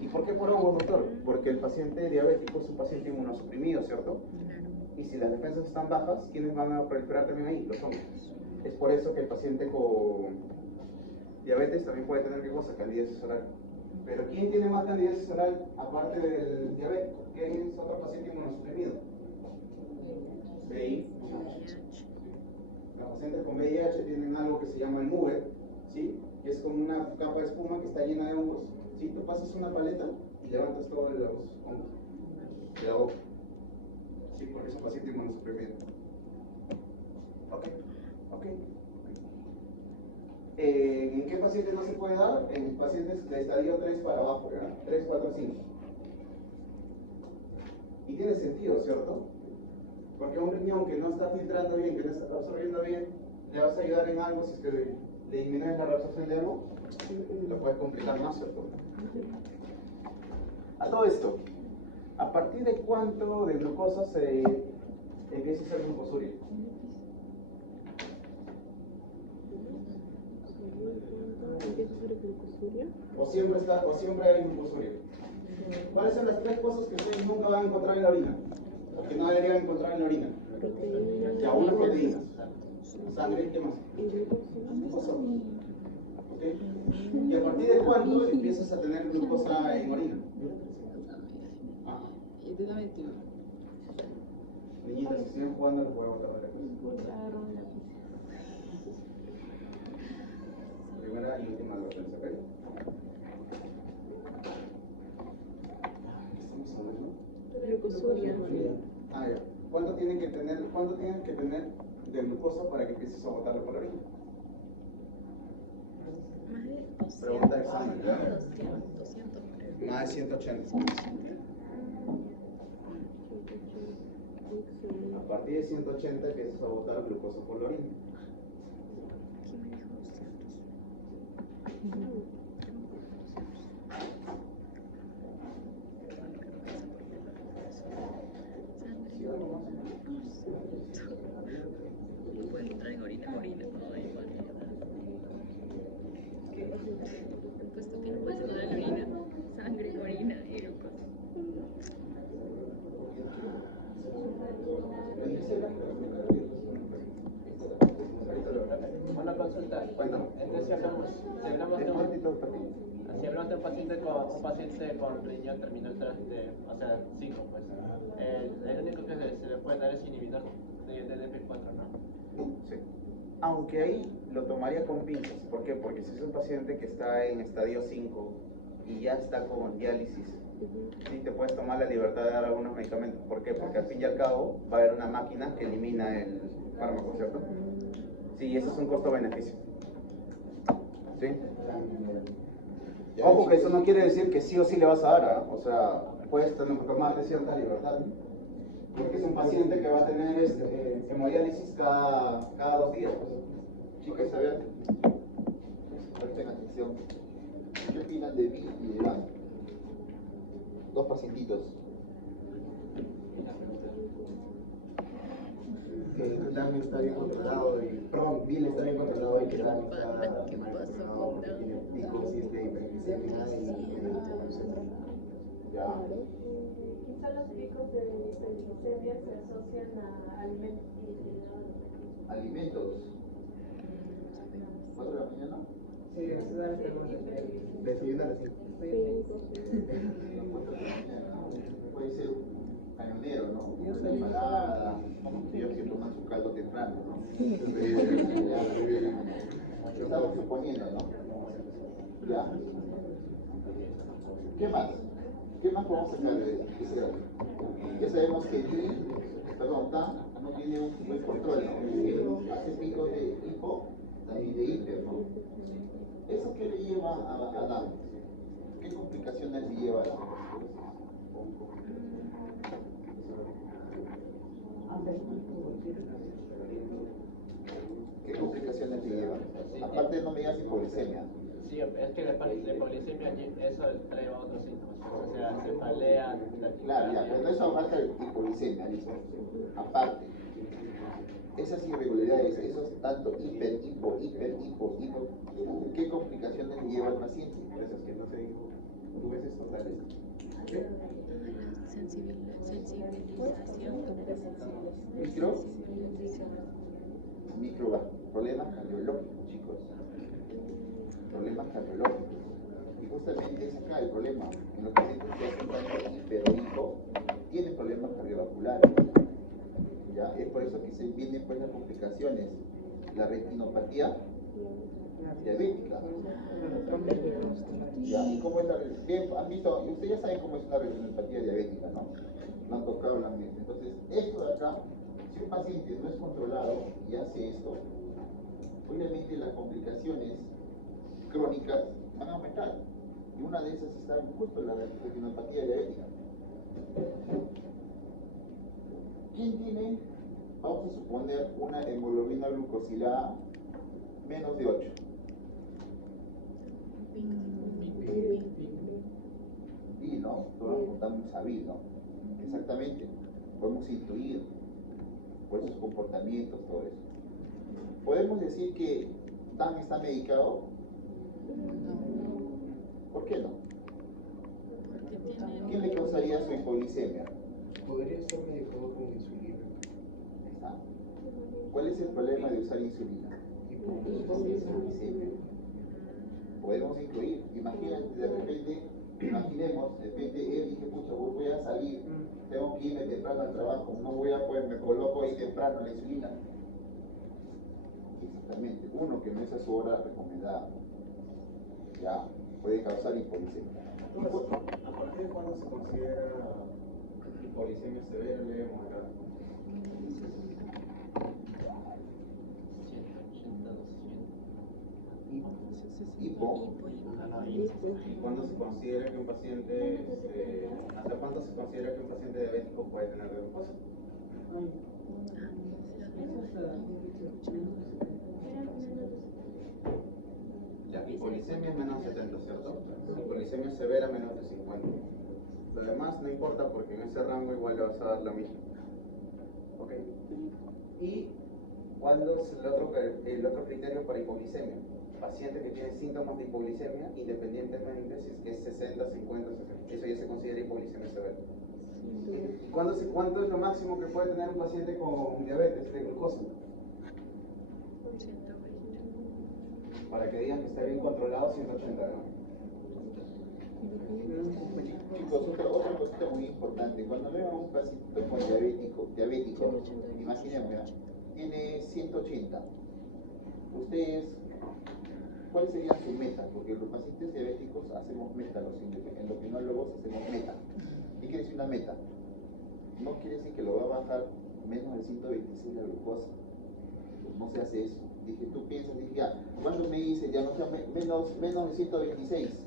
¿Y por qué por hongos, doctor? Porque el paciente diabético es un paciente inmunosuprimido, ¿cierto? Y Y si las defensas están bajas, ¿quiénes van a proliferar también ahí? Los hongos. Es por eso que el paciente con diabetes también puede tener, ¿qué cosa? Candidiasis oral. Pero ¿quién tiene más candidiasis oral aparte del diabético? ¿Quién es otro paciente inmunosuprimido? VIH. Los pacientes con VIH tienen algo que se llama el MUVE, ¿sí? Que es como una capa de espuma que está llena de hongos. ¿Sí? Tú pasas una paleta y levantas todos los hongos de la boca. Sí, porque es un paciente inmunosuprimido. Ok. ¿En qué pacientes no se puede dar? En pacientes de estadio 3 para abajo, ¿verdad? 3, 4, 5. Y tiene sentido, ¿cierto? Porque a un riñón que no está filtrando bien, que no está absorbiendo bien, le vas a ayudar en algo si es que le disminuyes la reabsorción de algo, lo puedes complicar más, ¿cierto? A todo esto, ¿a partir de cuánto de glucosa se empieza a hacer glucosuria? O siempre hay glucosuria. ¿Cuáles son las 3 cosas que ustedes nunca van a encontrar en la orina? O que no deberían encontrar en la orina. Ya, unas proteínas. Sangre, ¿qué más? Glucosa. ¿Ok? ¿Y a partir de cuándo empiezas a tener glucosa en orina? Niñitas, si siguen jugando, les voy a botar la primera y última advertencia, ¿ok? ¿Qué estamos hablando? Glucosuria. Ah, ya. ¿Cuánto tienen que tener de glucosa para que empieces a botarlo por la orina? Más de 200. Pregunta de examen, ¿ya? 200 creo. Más de 180. A partir de 180 empiezas a botar glucosa por la orina. ¿Quién me dijo 200? Puede entrar en orina. No, igual. Puesto que no puedes encontrar en orina, sangre, orina y glucosa. Una consulta. Cuéntame. Entonces, si hablamos de un paciente con riñón terminal 3, o sea, 5, pues, el único que se le puede dar es inhibidor de DP4, ¿no? Sí. Aunque ahí lo tomaría con pinzas. ¿Por qué? Porque si es un paciente que está en estadio 5 y ya está con diálisis, sí te puedes tomar la libertad de dar algunos medicamentos. ¿Por qué? Porque al fin y al cabo va a haber una máquina que elimina el fármaco, ¿cierto? Sí, ese es un costo-beneficio. ¿Sí? Ojo que eso no quiere decir que sí o sí le vas a dar, ¿ah? O sea, puedes tener un poco más de cierta libertad, ¿no? Porque es un paciente que va a tener hemodiálisis cada 2 días. Pues. Chicos, a ver, presten atención. ¿Qué opinan de Bill y de Dan? 2 pacientitos. Que Dan está bien controlado Bill está bien controlado y que Dan está ¿Qué pasó con Dan? tiene picos y hiperglicemia Ya. Quizá los picos de hiperglicemia se asocian a alimentos. Alimentos. 4 de la mañana. desayunar así. Puede ser un cañonero, ¿no? Una empanada, ellos que toman su caldo temprano, ¿no? Estamos suponiendo, ¿no? Ya. ¿Qué más? ¿Qué más podemos sacar de ese dato? Ya sabemos que TAN no tiene un buen control, ¿no? Hace picos de hipo y de hiper, ¿no? ¿Eso qué le lleva a DAN? ¿Qué complicaciones le lleva a DAN? ¿Qué complicaciones le lleva? Aparte no me digas hipoglicemia. Sí, es que la hipoglicemia, eso trae otros síntomas, o sea, cefalea, Claro, ya, pero eso aparte de hipoglicemia, listo. Aparte, esas irregularidades, esos tanto hiper, ¿qué complicaciones le lleva al paciente? Gracias, que no se dijo. Tú ves esto, dale. Sensibilización. problemas cardiológicos, chicos. Problemas cardiológicos. Y justamente es acá el problema. En los pacientes que hacen cáncer hiperoico tienen problemas cardiovasculares. ¿Ya? Es por eso que se vienen pues las complicaciones. La retinopatía diabética. ¿Ya? ¿Y cómo es la retinopatía? Han visto, ustedes ya saben cómo es una retinopatía diabética, ¿no? Lo han tocado la mente. Entonces, esto de acá, si un paciente no es controlado y hace esto, obviamente las complicaciones crónicas van a aumentar. Y una de esas está justo la retinopatía diabética. ¿Quién tiene, vamos a suponer, una hemoglobina glucosilada menos de 8? Y no, todos apuntamos a B, ¿no? Exactamente. Podemos intuir por esos comportamientos, todo eso. ¿Podemos decir que Dan está medicado? ¿Por qué no? ¿Quién le causaría su hipoglicemia? Podría estar medicado con insulina. Ahí está. ¿Cuál es el problema de usar insulina? Hipoglicemia. Podemos incluir, imagínate de repente, imaginemos, de repente él dice, pucha, voy a salir, tengo que irme temprano al trabajo, no voy a poder, me coloco ahí temprano la insulina. Exactamente, uno que no es a su hora recomendada, ya, puede causar hipoglicemia. ¿A partir de cuándo se considera hipoglicemia severa? Leemos acá. Hipo. ¿Y cuándo se considera que un paciente, hasta cuánto se considera que un paciente diabético puede tener glucosa? La hipoglicemia es menos de 70, ¿cierto? Hipoglicemia severa menos de 50. Lo demás no importa porque en ese rango igual le vas a dar lo mismo. ¿Ok? ¿Y cuándo es el otro criterio para hipoglicemia? Paciente que tiene síntomas de hipoglicemia, independientemente si es que es 60, 50, 60. Eso ya se considera hipoglicemia severa. ¿Y cuánto es lo máximo que puede tener un paciente con diabetes de glucosa? Para que digan que está bien controlado, 180, ¿no? Chicos, otra cosita muy importante. Cuando veo a un paciente con diabético, imaginemos, ¿verdad? Tiene 180. Ustedes, ¿cuál sería su meta? Porque los pacientes diabéticos hacemos meta, los endocrinólogos hacemos meta. ¿Qué quiere decir una meta? No quiere decir que lo va a bajar menos de 126 la glucosa. Pues no se hace eso. Dije, tú piensas, dije, ya, ¿cuánto me dice? Ya no sea menos de 126.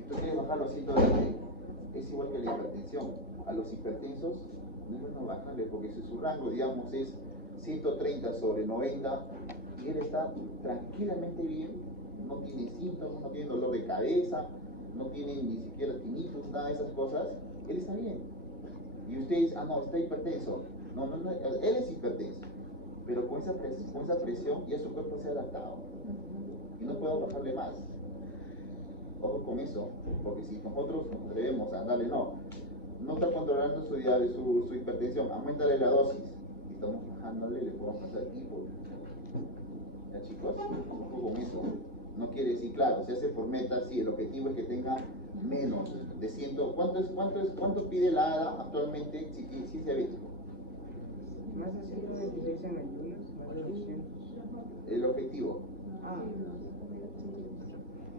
Y tú quieres bajarlo a 120. Es igual que la hipertensión. A los hipertensos no es bueno bajarle, porque si su rango, digamos, es 130 sobre 90, y él está tranquilamente bien, no tiene síntomas, no tiene dolor de cabeza, no tiene ni siquiera tinnitus, nada de esas cosas, él está bien. Y ustedes, no, está hipertenso. No, él es hipertenso. Pero con esa presión ya su cuerpo se ha adaptado. Y no podemos bajarle más. Ojo con eso, porque si nosotros nos atrevemos a darle, no está controlando su hipertensión, aumentale la dosis. Y estamos bajándole, le podemos pasar hipo. ¿Ya, chicos? Ojo con eso. No quiere decir, claro, se hace por meta, sí, el objetivo es que tenga menos de 100. ¿Cuánto pide la ADA actualmente si es diabético? Más de 126 en ayunas, más de 200. El objetivo.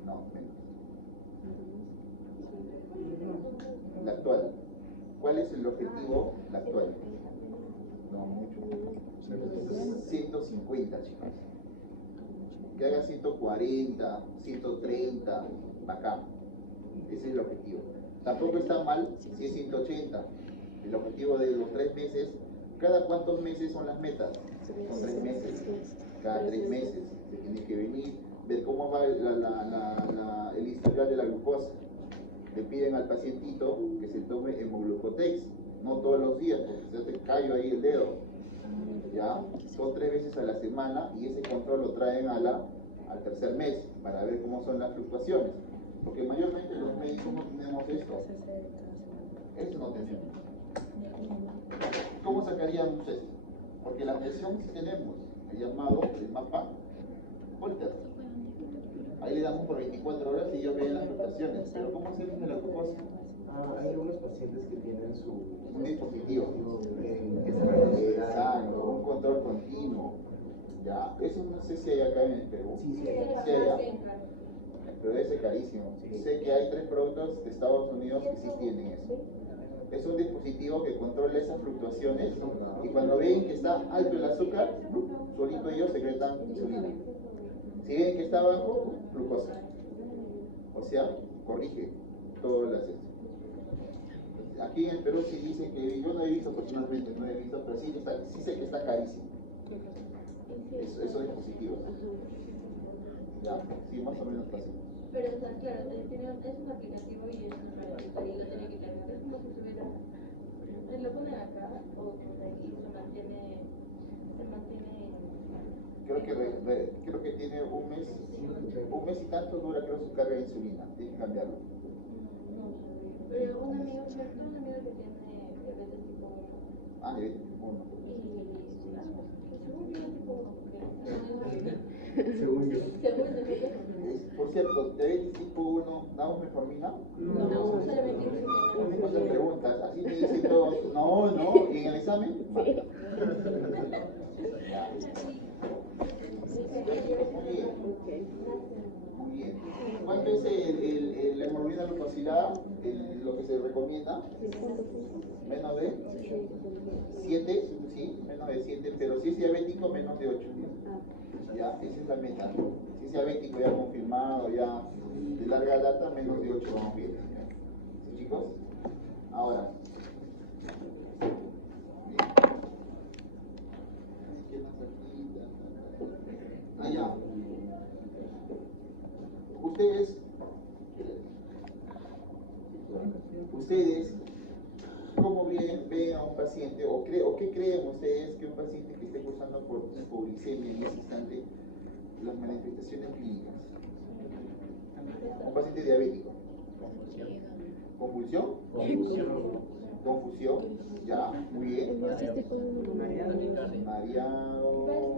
No, No, menos. La actual. ¿Cuál es el objetivo? La actual. No, mucho. 150, chicos. Que haga 140, 130, acá. Ese es el objetivo. Tampoco está mal si es 180. El objetivo de los 3 meses, ¿cada cuántos meses son las metas? Son 3 meses. Cada 3 meses se tiene que venir, ver cómo va el historial de la glucosa. Le piden al pacientito que se tome hemoglucotex, no todos los días, porque se te callo ahí el dedo. ¿Ya? Son 3 veces a la semana y ese control lo traen al 3er mes para ver cómo son las fluctuaciones. Porque mayormente los médicos no tenemos esto. Esto no tenemos. ¿Cómo sacaríamos esto? Porque la presión sí tenemos. llamado el mapa Holter. Ahí le damos por 24 horas y ellos ven las fluctuaciones. Pero ¿cómo se mide la glucosa? Hay algunos pacientes que tienen Un dispositivo. Exacto, un control continuo. Ya, eso no sé si hay acá en el Perú. Sí, Sí hay, ¿ah? Pero debe ser carísimo. Sé que hay 3 productos de Estados Unidos que sí tienen eso. Es un dispositivo que controla esas fluctuaciones y cuando ven que está alto el azúcar, solito ellos secretan insulina. Si ven que está bajo, glucosa. O sea, corrige todas las... Aquí en el Perú sí dicen que, yo no he visto personalmente, no he visto, pero sí sé que está carísimo. Esos dispositivos. Ya, sí, más o menos fácil. Pero está claro, es un aplicativo y es un registro y lo tiene que tener. Es como si tuviera, lo ponen acá o y se mantiene. Creo que tiene un mes y tanto dura creo su carga de insulina, tiene que cambiarlo. Pero un amigo que tiene diabetes tipo 1 Ah, diabetes tipo 1. y según yo tipo 1, según yo. Por cierto, diabetes tipo 1, ¿damos metformina? no, solamente insulina. No se preguntas, así me dicen todos, no, ¿y en el examen? Vale. Ya. Muy bien. ¿Cuánto es la hemoglobina glucosilada? Lo que se recomienda. Menos de 7, sí, menos de 7, pero si es diabético, menos de 8. Ya, esa es la meta. Si es diabético ya confirmado, ya de larga data, menos de 8 vamos bien. ¿Sí, chicos? Ahora. Allá. Ustedes, ¿cómo ven a un paciente o qué creen ustedes que un paciente que esté cursando por hipoglicemia en ese instante, las manifestaciones clínicas? Un paciente diabético. ¿Convulsión? Confusión, ya, muy bien. Mareado,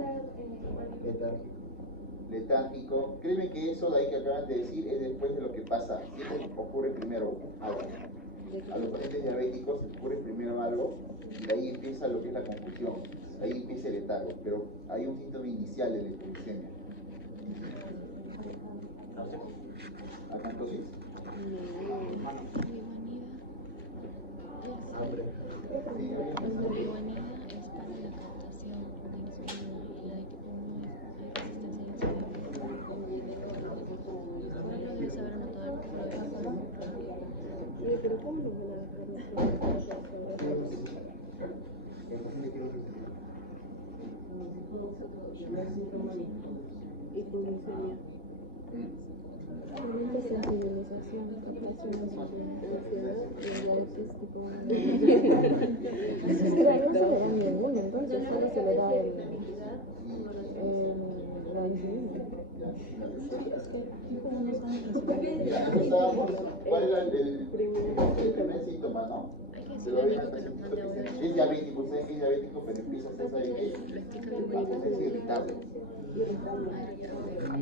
letárgico. Créeme que eso de ahí que acaban de decir es después de lo que pasa. Siempre ocurre primero algo. A los pacientes diabéticos ocurre primero algo y de ahí empieza lo que es la confusión. Ahí empieza el letargo, pero hay un síntoma inicial de la hipoglicemia. ¿Acantosis? Sensibilización, captación, ansiedad y diabetes tipo 1. No se le da ninguno, entonces solo se le da la insulina. ¿Cuál era el primer síntoma, no? Hay que decirle al médico que nos mande ahora. Es diabético, ustedes que es diabético, pero empieza a hacerse irritable.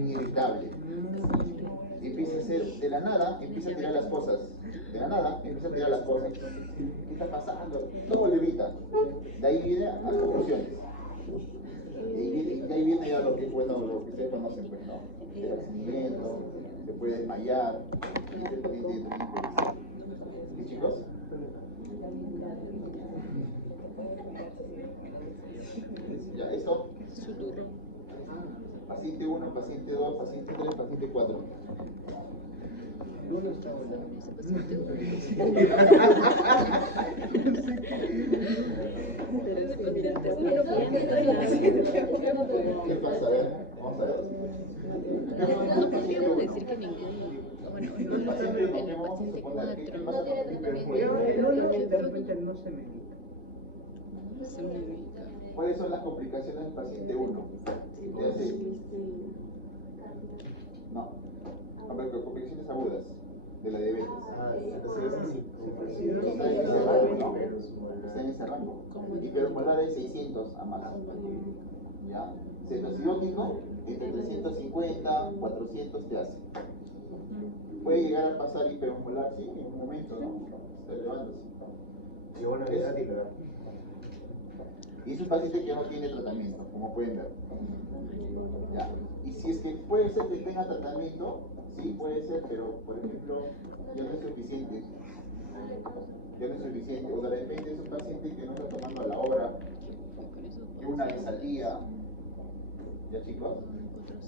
Irritable. Y empieza a hacer, de la nada, empieza a tirar las cosas. De la nada, empieza a tirar las cosas. ¿Qué está pasando? Todo le irrita. De ahí viene a confusiones. De ahí viene ya lo que es bueno, lo que ustedes conocen, pues, ¿no? El accidente, se puede desmayar, ¿sí, chicos? Ya, esto. Paciente 1, paciente 2, paciente 3, paciente 4. Uno está bueno. ¿Qué pasa? A ver, vamos a ver. No podríamos decir que ninguno. Bueno, no el paciente 4. ¿Cuáles son las complicaciones del paciente 1? No, complicaciones agudas de la diabetes. Está en ese rango, ¿no? Está en ese rango. Hipermolar hay 600 a más. ¿Ya? Cetoacidótico, entre 350, 400 te hace. Puede llegar a pasar hiperosmolar, sí, en un momento, ¿no? Está elevándose. Llegó una edad y la... Y es un paciente que no tiene tratamiento, como pueden ver. Ya. Y si es que puede ser que tenga tratamiento, sí, puede ser, pero por ejemplo, ya no es suficiente. Ya no es suficiente. O de repente es un paciente que no está tomando a la hora, que una vez al día. ¿Ya, chicos?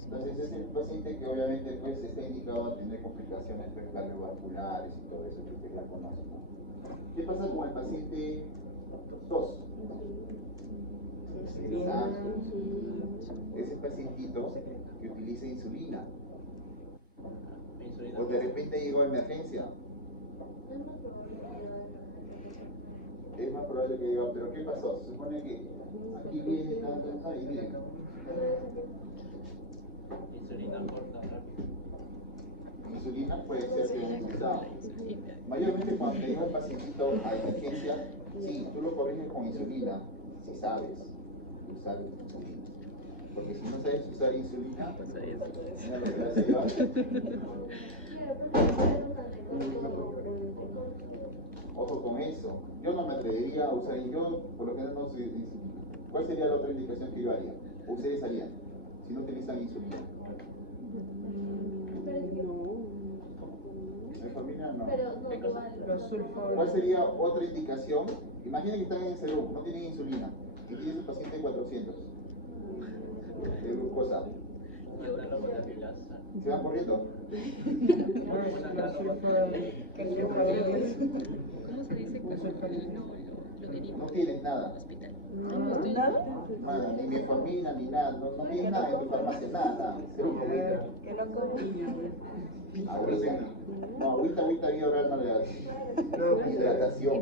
Entonces es el paciente que obviamente pues está indicado a tener complicaciones cardiovasculares y todo eso que usted ya conoce, ¿no? ¿Qué pasa con el paciente tos? Ese pacientito que utiliza insulina. O de repente llegó a emergencia. Es más probable que diga, pero ¿qué pasó? Se supone que aquí viene tanto y miren. Insulina corta, rápido. Insulina puede ser que utilizado. Mayormente cuando te lleva el pacientito a emergencia, sí, tú lo corriges con insulina, si sabes usar insulina. Porque si no sabes usar insulina, mira lo que vas a llevar. Ojo con eso. Yo no me atrevería a usar, yo por lo general no soy insulina. ¿Cuál sería la otra indicación que yo haría? Ustedes harían, si no utilizan insulina. ¿Metformina no? ¿Cuál sería otra indicación? Imagina que están en el salud, no tienen insulina y tienes un paciente de 400 de glucosa. ¿Se van corriendo? ¿Cómo se dice cuando lo derivan No tienes nada. al hospital? Nada, ni metformina, ni nada, no tienes nada en tu farmacia, nada. Cero problema. Agüita. No, agüita bien oral no le das. Hidratación.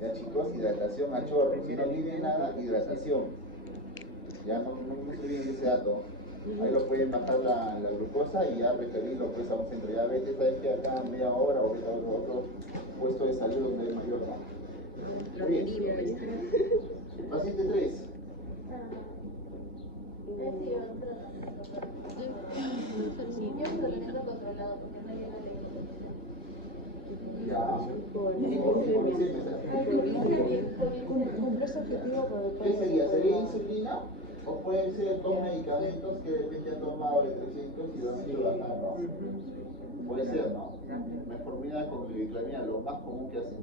Ya chicos, hidratación a chorro. Si no tiene nada, hidratación. Ya no se olviden ese dato. Ahí lo pueden bajar la glucosa y ya referirlo pues a un centro. Ya vete, sabes que acá media hora o vete a otro puesto de salud donde es mayor. Lo derivo. Paciente 3. Ya. Cumple ese objetivo para ¿Qué sería? ¿Sería insulina? O pueden ser dos medicamentos que de repente han tomado de 300 y lo han ido bajando. Puede ser, ¿no? Metformina con gliclamina, lo más común que hacen.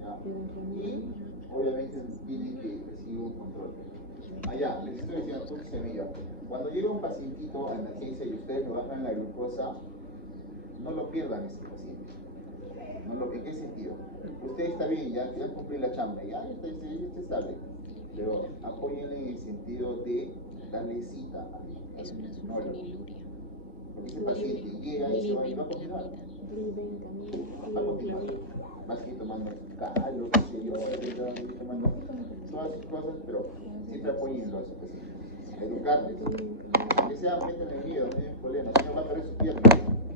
¿Ya? Y obviamente tienen que recibir un control. Allá, les estoy diciendo, punto semilla. Cuando llega un pacientito a emergencia y ustedes lo bajan la glucosa, no lo pierdan ese paciente. ¿En qué sentido? Usted está bien, ya cumplió la chamba, ya está estable. Pero apóyenle en el sentido de darle cita. Es una sulfoniluria. Porque ese paciente llega y va a continuar. Va a continuar. Va a seguir tomando calo, qué sé yo, va a seguir tomando todas sus cosas, pero siempre apóyenlo a su paciente. Educarles. Que sea, métanle el miedo, no hay problema. Si no va a perder sus piernas,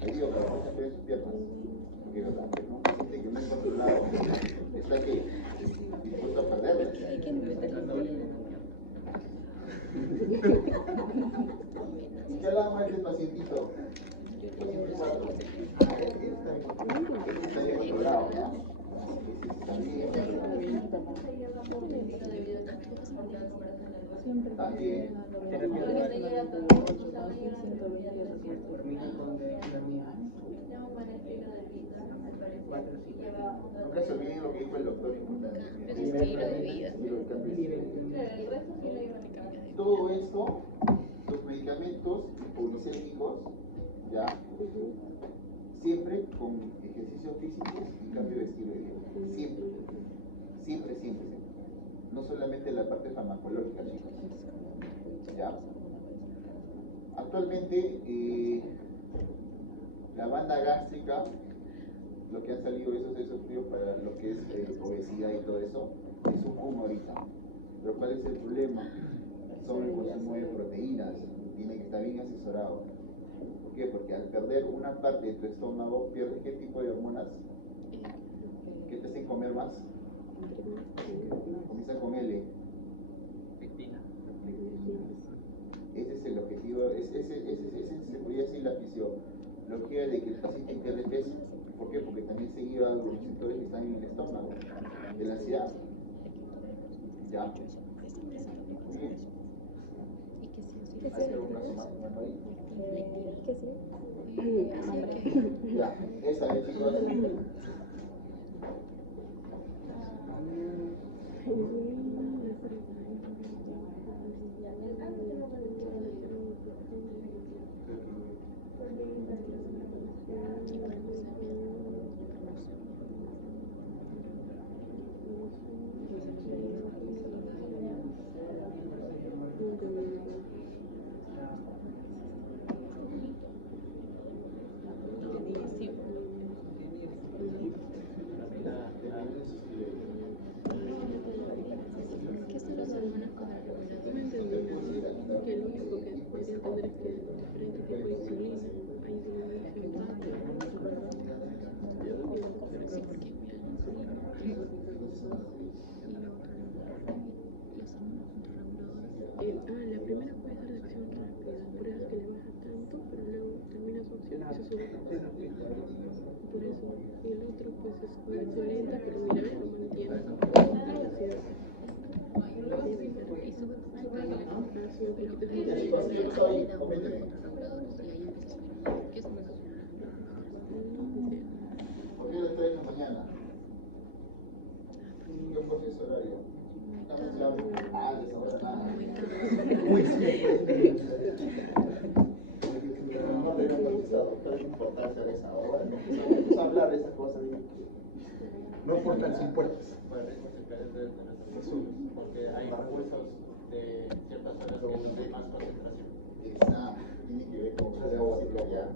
le digo que va a perder sus piernas. Porque un paciente que no es controlado está que dispuesto a perderlas. ¿Qué hablamos de este pacientito? Paciente 4. Este está bien controlado, ¿no? También. Nunca se olviden lo que dijo el doctor importante. Es estilo de vida. Todo esto, los medicamentos policémicos, ya, siempre con ejercicio físico y cambio de estilo de vida. Siempre. No solamente la parte farmacológica, chicos. ¿Ya? Actualmente, la banda gástrica, lo que han salido esos estudios para lo que es obesidad y todo eso, es un boom ahorita. Pero ¿cuál es el problema? Sobre el consumo de proteínas. Tiene que estar bien asesorado. ¿Por qué? Porque al perder una parte de tu estómago, pierdes qué tipo de hormonas. ¿Qué te hacen comer más? Comienza con L. Ese es el objetivo, ese se podría decir la fisiología de que el paciente pierde peso. ¿Por qué? Porque también se iba a los receptores que están en el estómago, de la ansiedad. Ya. Muy bien. Hacer una semana ahí. ¿Qué sí? Ya, esa es chicos. Que lo único que podría entender es que diferentes tipos de insulina, hay insulina la primera puede ser de acción rápida, por eso es que le baja tanto, pero luego termina su acción y se sube. Por eso, y el otro pues es una acción lenta, pero mira, lo mantiene la velocidad. ¿Por qué a las 3 de la mañana? ¿Qué fue ese horario? Ah, de esa hora nada. Uy, sí. No le he actualizado, pero es importante a esa hora. No hablar de esas cosas. No importan sin puertas. Bueno, ritmos circadianos deben tener porque hay impulsos de ciertas horas que donde hay más concentración. Tiene que ver con la agua circadiana.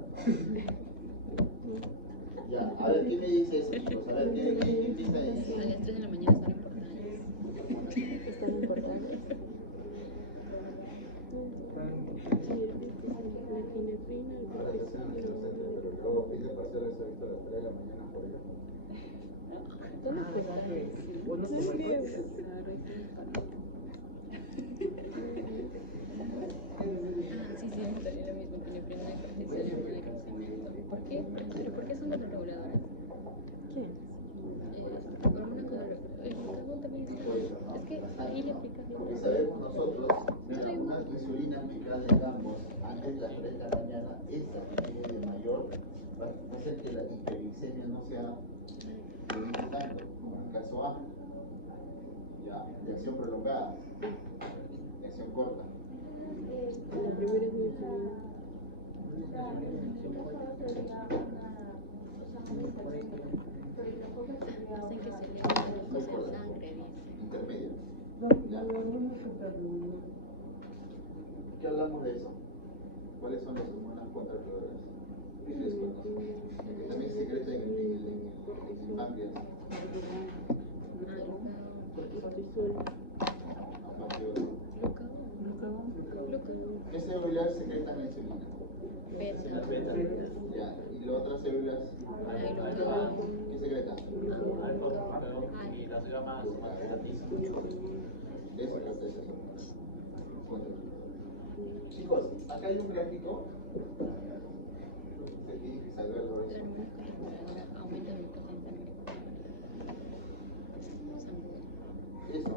Ya, a ver, ¿qué me dice eso, chicos? A ver, ¿qué empieza a decir? A las 3 de la mañana son importantes. Es tan importante. Ahora se hacen las cosas, pero luego pide parcial eso a las 3 de la mañana por ejemplo. ¿Dónde Sí, también lo mismo, con el primer ejercicio de crecimiento. ¿Por qué? ¿Pero por qué son las reguladoras? ¿Qué? Hormonas también es que ahí le explicas bien. Porque sabemos nosotros, mira, una insulina aplicada en ambos antes de las 3 de la mañana, esa que tiene de mayor, va a hacer que la hiperglicemia no sea tanto, como en el caso A. Ya, de acción prolongada, de acción corta. La primera es muy hacen que se le haga la sangre, dice. Intermedia. La hormona superluminosa. ¿Qué hablamos de eso? ¿Cuáles son las hormonas contractoras? ¿Qué les conozco? Que también se secreta en el páncreas. Aparte otro. ¿Qué células secretan la insulina? Beta. Ya. ¿Y las otras células? ¿Qué secretan? Y las gamas más Eso es lo que es eso. Chicos, acá hay un gráfico. Se tiene que saberlo La eso. hormona controladora aumenta el glucosa en sangre. Eso.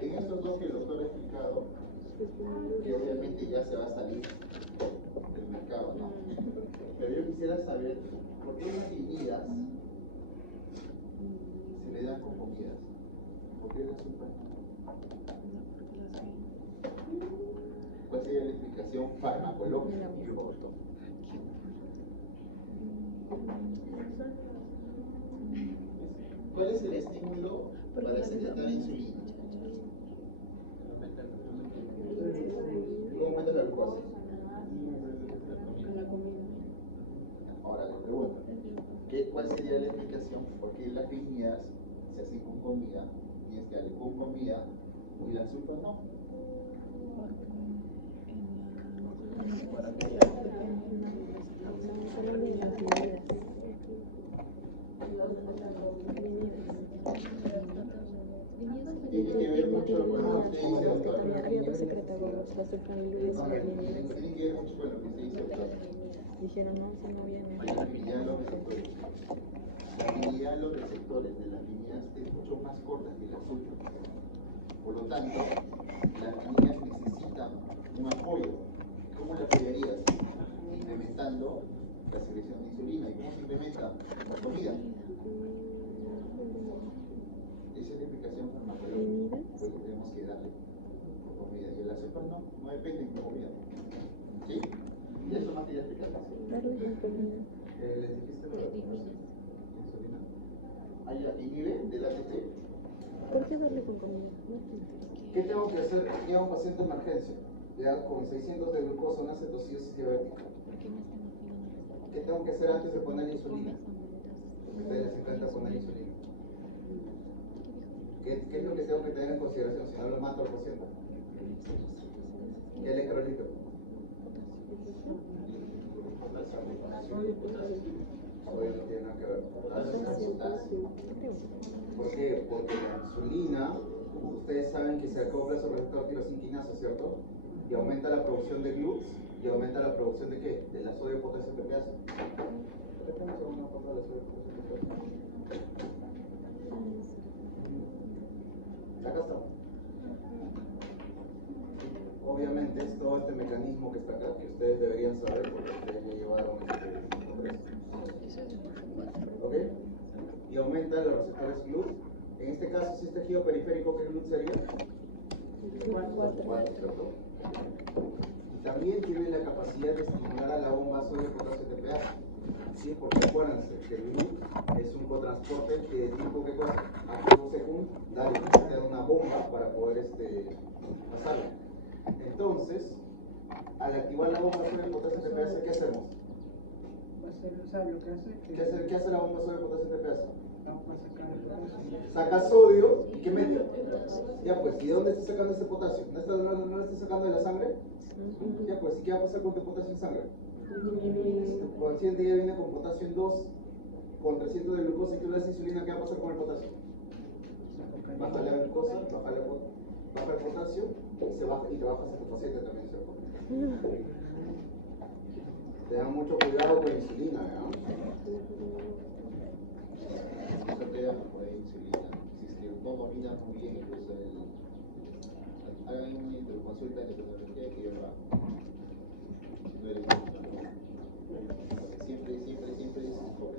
En estos dos que el doctor ha explicado, que obviamente ya se va a salir del mercado, ¿no? Pero yo quisiera saber por qué las guías se le dan con comidas. ¿Por qué las sopas? ¿Cuál sería la explicación farmacológica? ¿Cuál es el estímulo para secretar insulina? ¿Cómo aumenta la glucosa? Ahora le pregunto, ¿cuál sería la explicación por qué las líneas se hacen con comida y es que al con comida y las azúcar no? Tiene que ver mucho la sulfanilurea y No, sulfanilurea. tienen que ver mucho con lo que se dice acá. Dijeron, no, si no viene. Hay que afiliar los receptores. Afiliar los receptores de las líneas es mucho más corta que la azúcar. Por lo tanto, las líneas necesitan un apoyo. ¿Cómo la apoyarías? Incrementando la secreción de insulina. ¿Y cómo se incrementa? Con comida. Esa es la explicación farmacológica que tenemos que darle por comida. Y el azúcar no depende de comida. ¿Sí? Y eso más que ya explicaste. Darle con comida. ¿Les dijiste lo de la insulina? ¿Hay inhibe del ACT? ¿Por qué darle con comida? No entiendo. ¿Qué tengo que hacer? Llega un paciente de emergencia, ya con 600 de glucosa, una cetosis diabética. ¿Qué tengo que hacer antes de poner insulina? Porque ustedes les encanta poner insulina. ¿Qué es lo que tengo que tener en consideración? Si no lo mato al paciente. ¿Qué electrolito? Sodio no tiene nada que ver. ¿Por qué? Porque la insulina, ustedes saben que se acopla a su receptor tirosinquinasa, ¿cierto? Y aumenta la producción de GLUTs y aumenta la producción de ¿qué? De la sodio potasio TPasa. ¿Qué tenemos alguna cosa de la sodio potasio TPasa? Acá está. Obviamente es todo este mecanismo que está acá, que ustedes deberían saber porque ustedes ya llevaron este congreso. ¿Ok? Y aumenta los receptores GLUT. En este caso, si es tejido periférico, ¿qué GLUT sería? 4, ¿cierto? También tiene la capacidad de estimular a la bomba sodio potasio TPasa. ¿Sí? Porque acuérdense que el GLUT es un cotransporte que tipo ¿qué cosa? Activo secundario, necesita una bomba para poder pasarlo. Entonces, al activar la bomba sodio potasio TPasa, ¿qué hacemos? O sea, lo que hace ¿Qué hace la bomba sodio potasio TPasa? vamos a sacar el potasio. Saca sodio y ¿qué mete? Ya pues, ¿y de dónde está sacando ese potasio? ¿No lo está sacando de la sangre? Ya pues, ¿y qué va a pasar con tu potasio en sangre? Si tu paciente ya viene con potasio en 2, con 300 de glucosa y tú le das insulina, ¿qué va a pasar con el potasio? Baja la glucosa, baja el potasio y te bajas a tu paciente también, ¿cierto? Tengan mucho cuidado con la insulina, ¿no? No se puede poner insulina. Si es que no domina muy bien el uso del... Hagan una interconsulta de endocrinología que lleva... No eres siempre es pobre.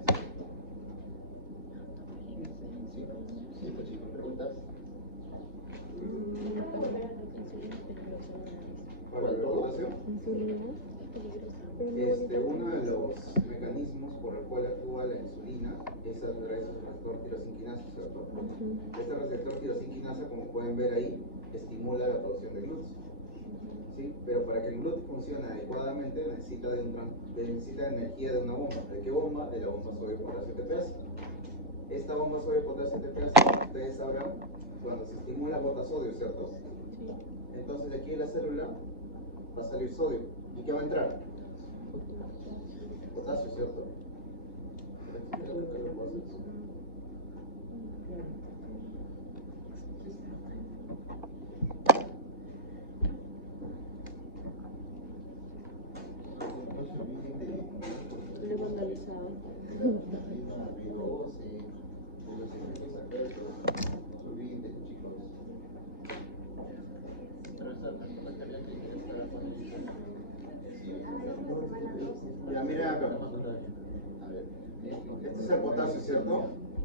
Sí, pues chicos, ¿preguntas? Para la potasio. Insulina. Uno de los mecanismos por el cual actúa la insulina es a través del receptor tirosinquinasa, ¿cierto? Este receptor tirosinquinasa, como pueden ver ahí, estimula la producción de GLUT. ¿Sí? Pero para que el GLUT funcione adecuadamente necesita energía de una bomba. ¿De qué bomba? De la bomba sodio potasio TPasa. Esta bomba sodio potasio TPasa, ustedes sabrán, cuando se estimula bota sodio, ¿cierto? Entonces de aquí de la célula va a salir sodio. ¿Y qué va a entrar? Potasio, ¿cierto? Lo he vandalizado. Ya miren acá. Este es el potasio, ¿cierto?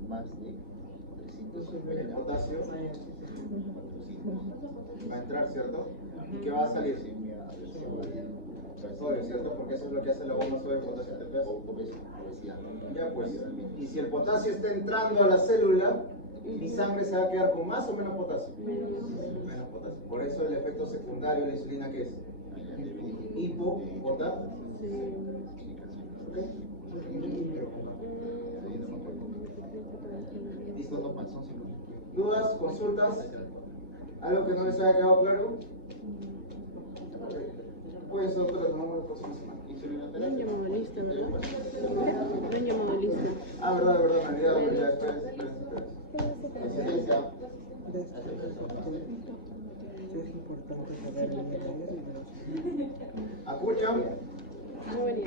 Más de 300 El potasio va a entrar, ¿cierto? ¿Y qué va a salir? Sodio, ¿cierto? Porque eso es lo que hace la bomba sodio potasio TPasa. Ya pues, y si el potasio está entrando a la célula, mi sangre se va a quedar con más o menos potasio. Menos potasio. Por eso el efecto secundario de la insulina, ¿qué es? Hipopotasio. ¿Ok? ¿Listo? ¿Dudas? ¿Consultas? ¿Algo que no les haya quedado claro? Pues nosotros tomamos la próxima semana. Me han llamado lista, ¿verdad? Me han llamado lista. Ah, verdad, me olvidé. Espera. Es importante saber el mecanismo. escuchan? No venía.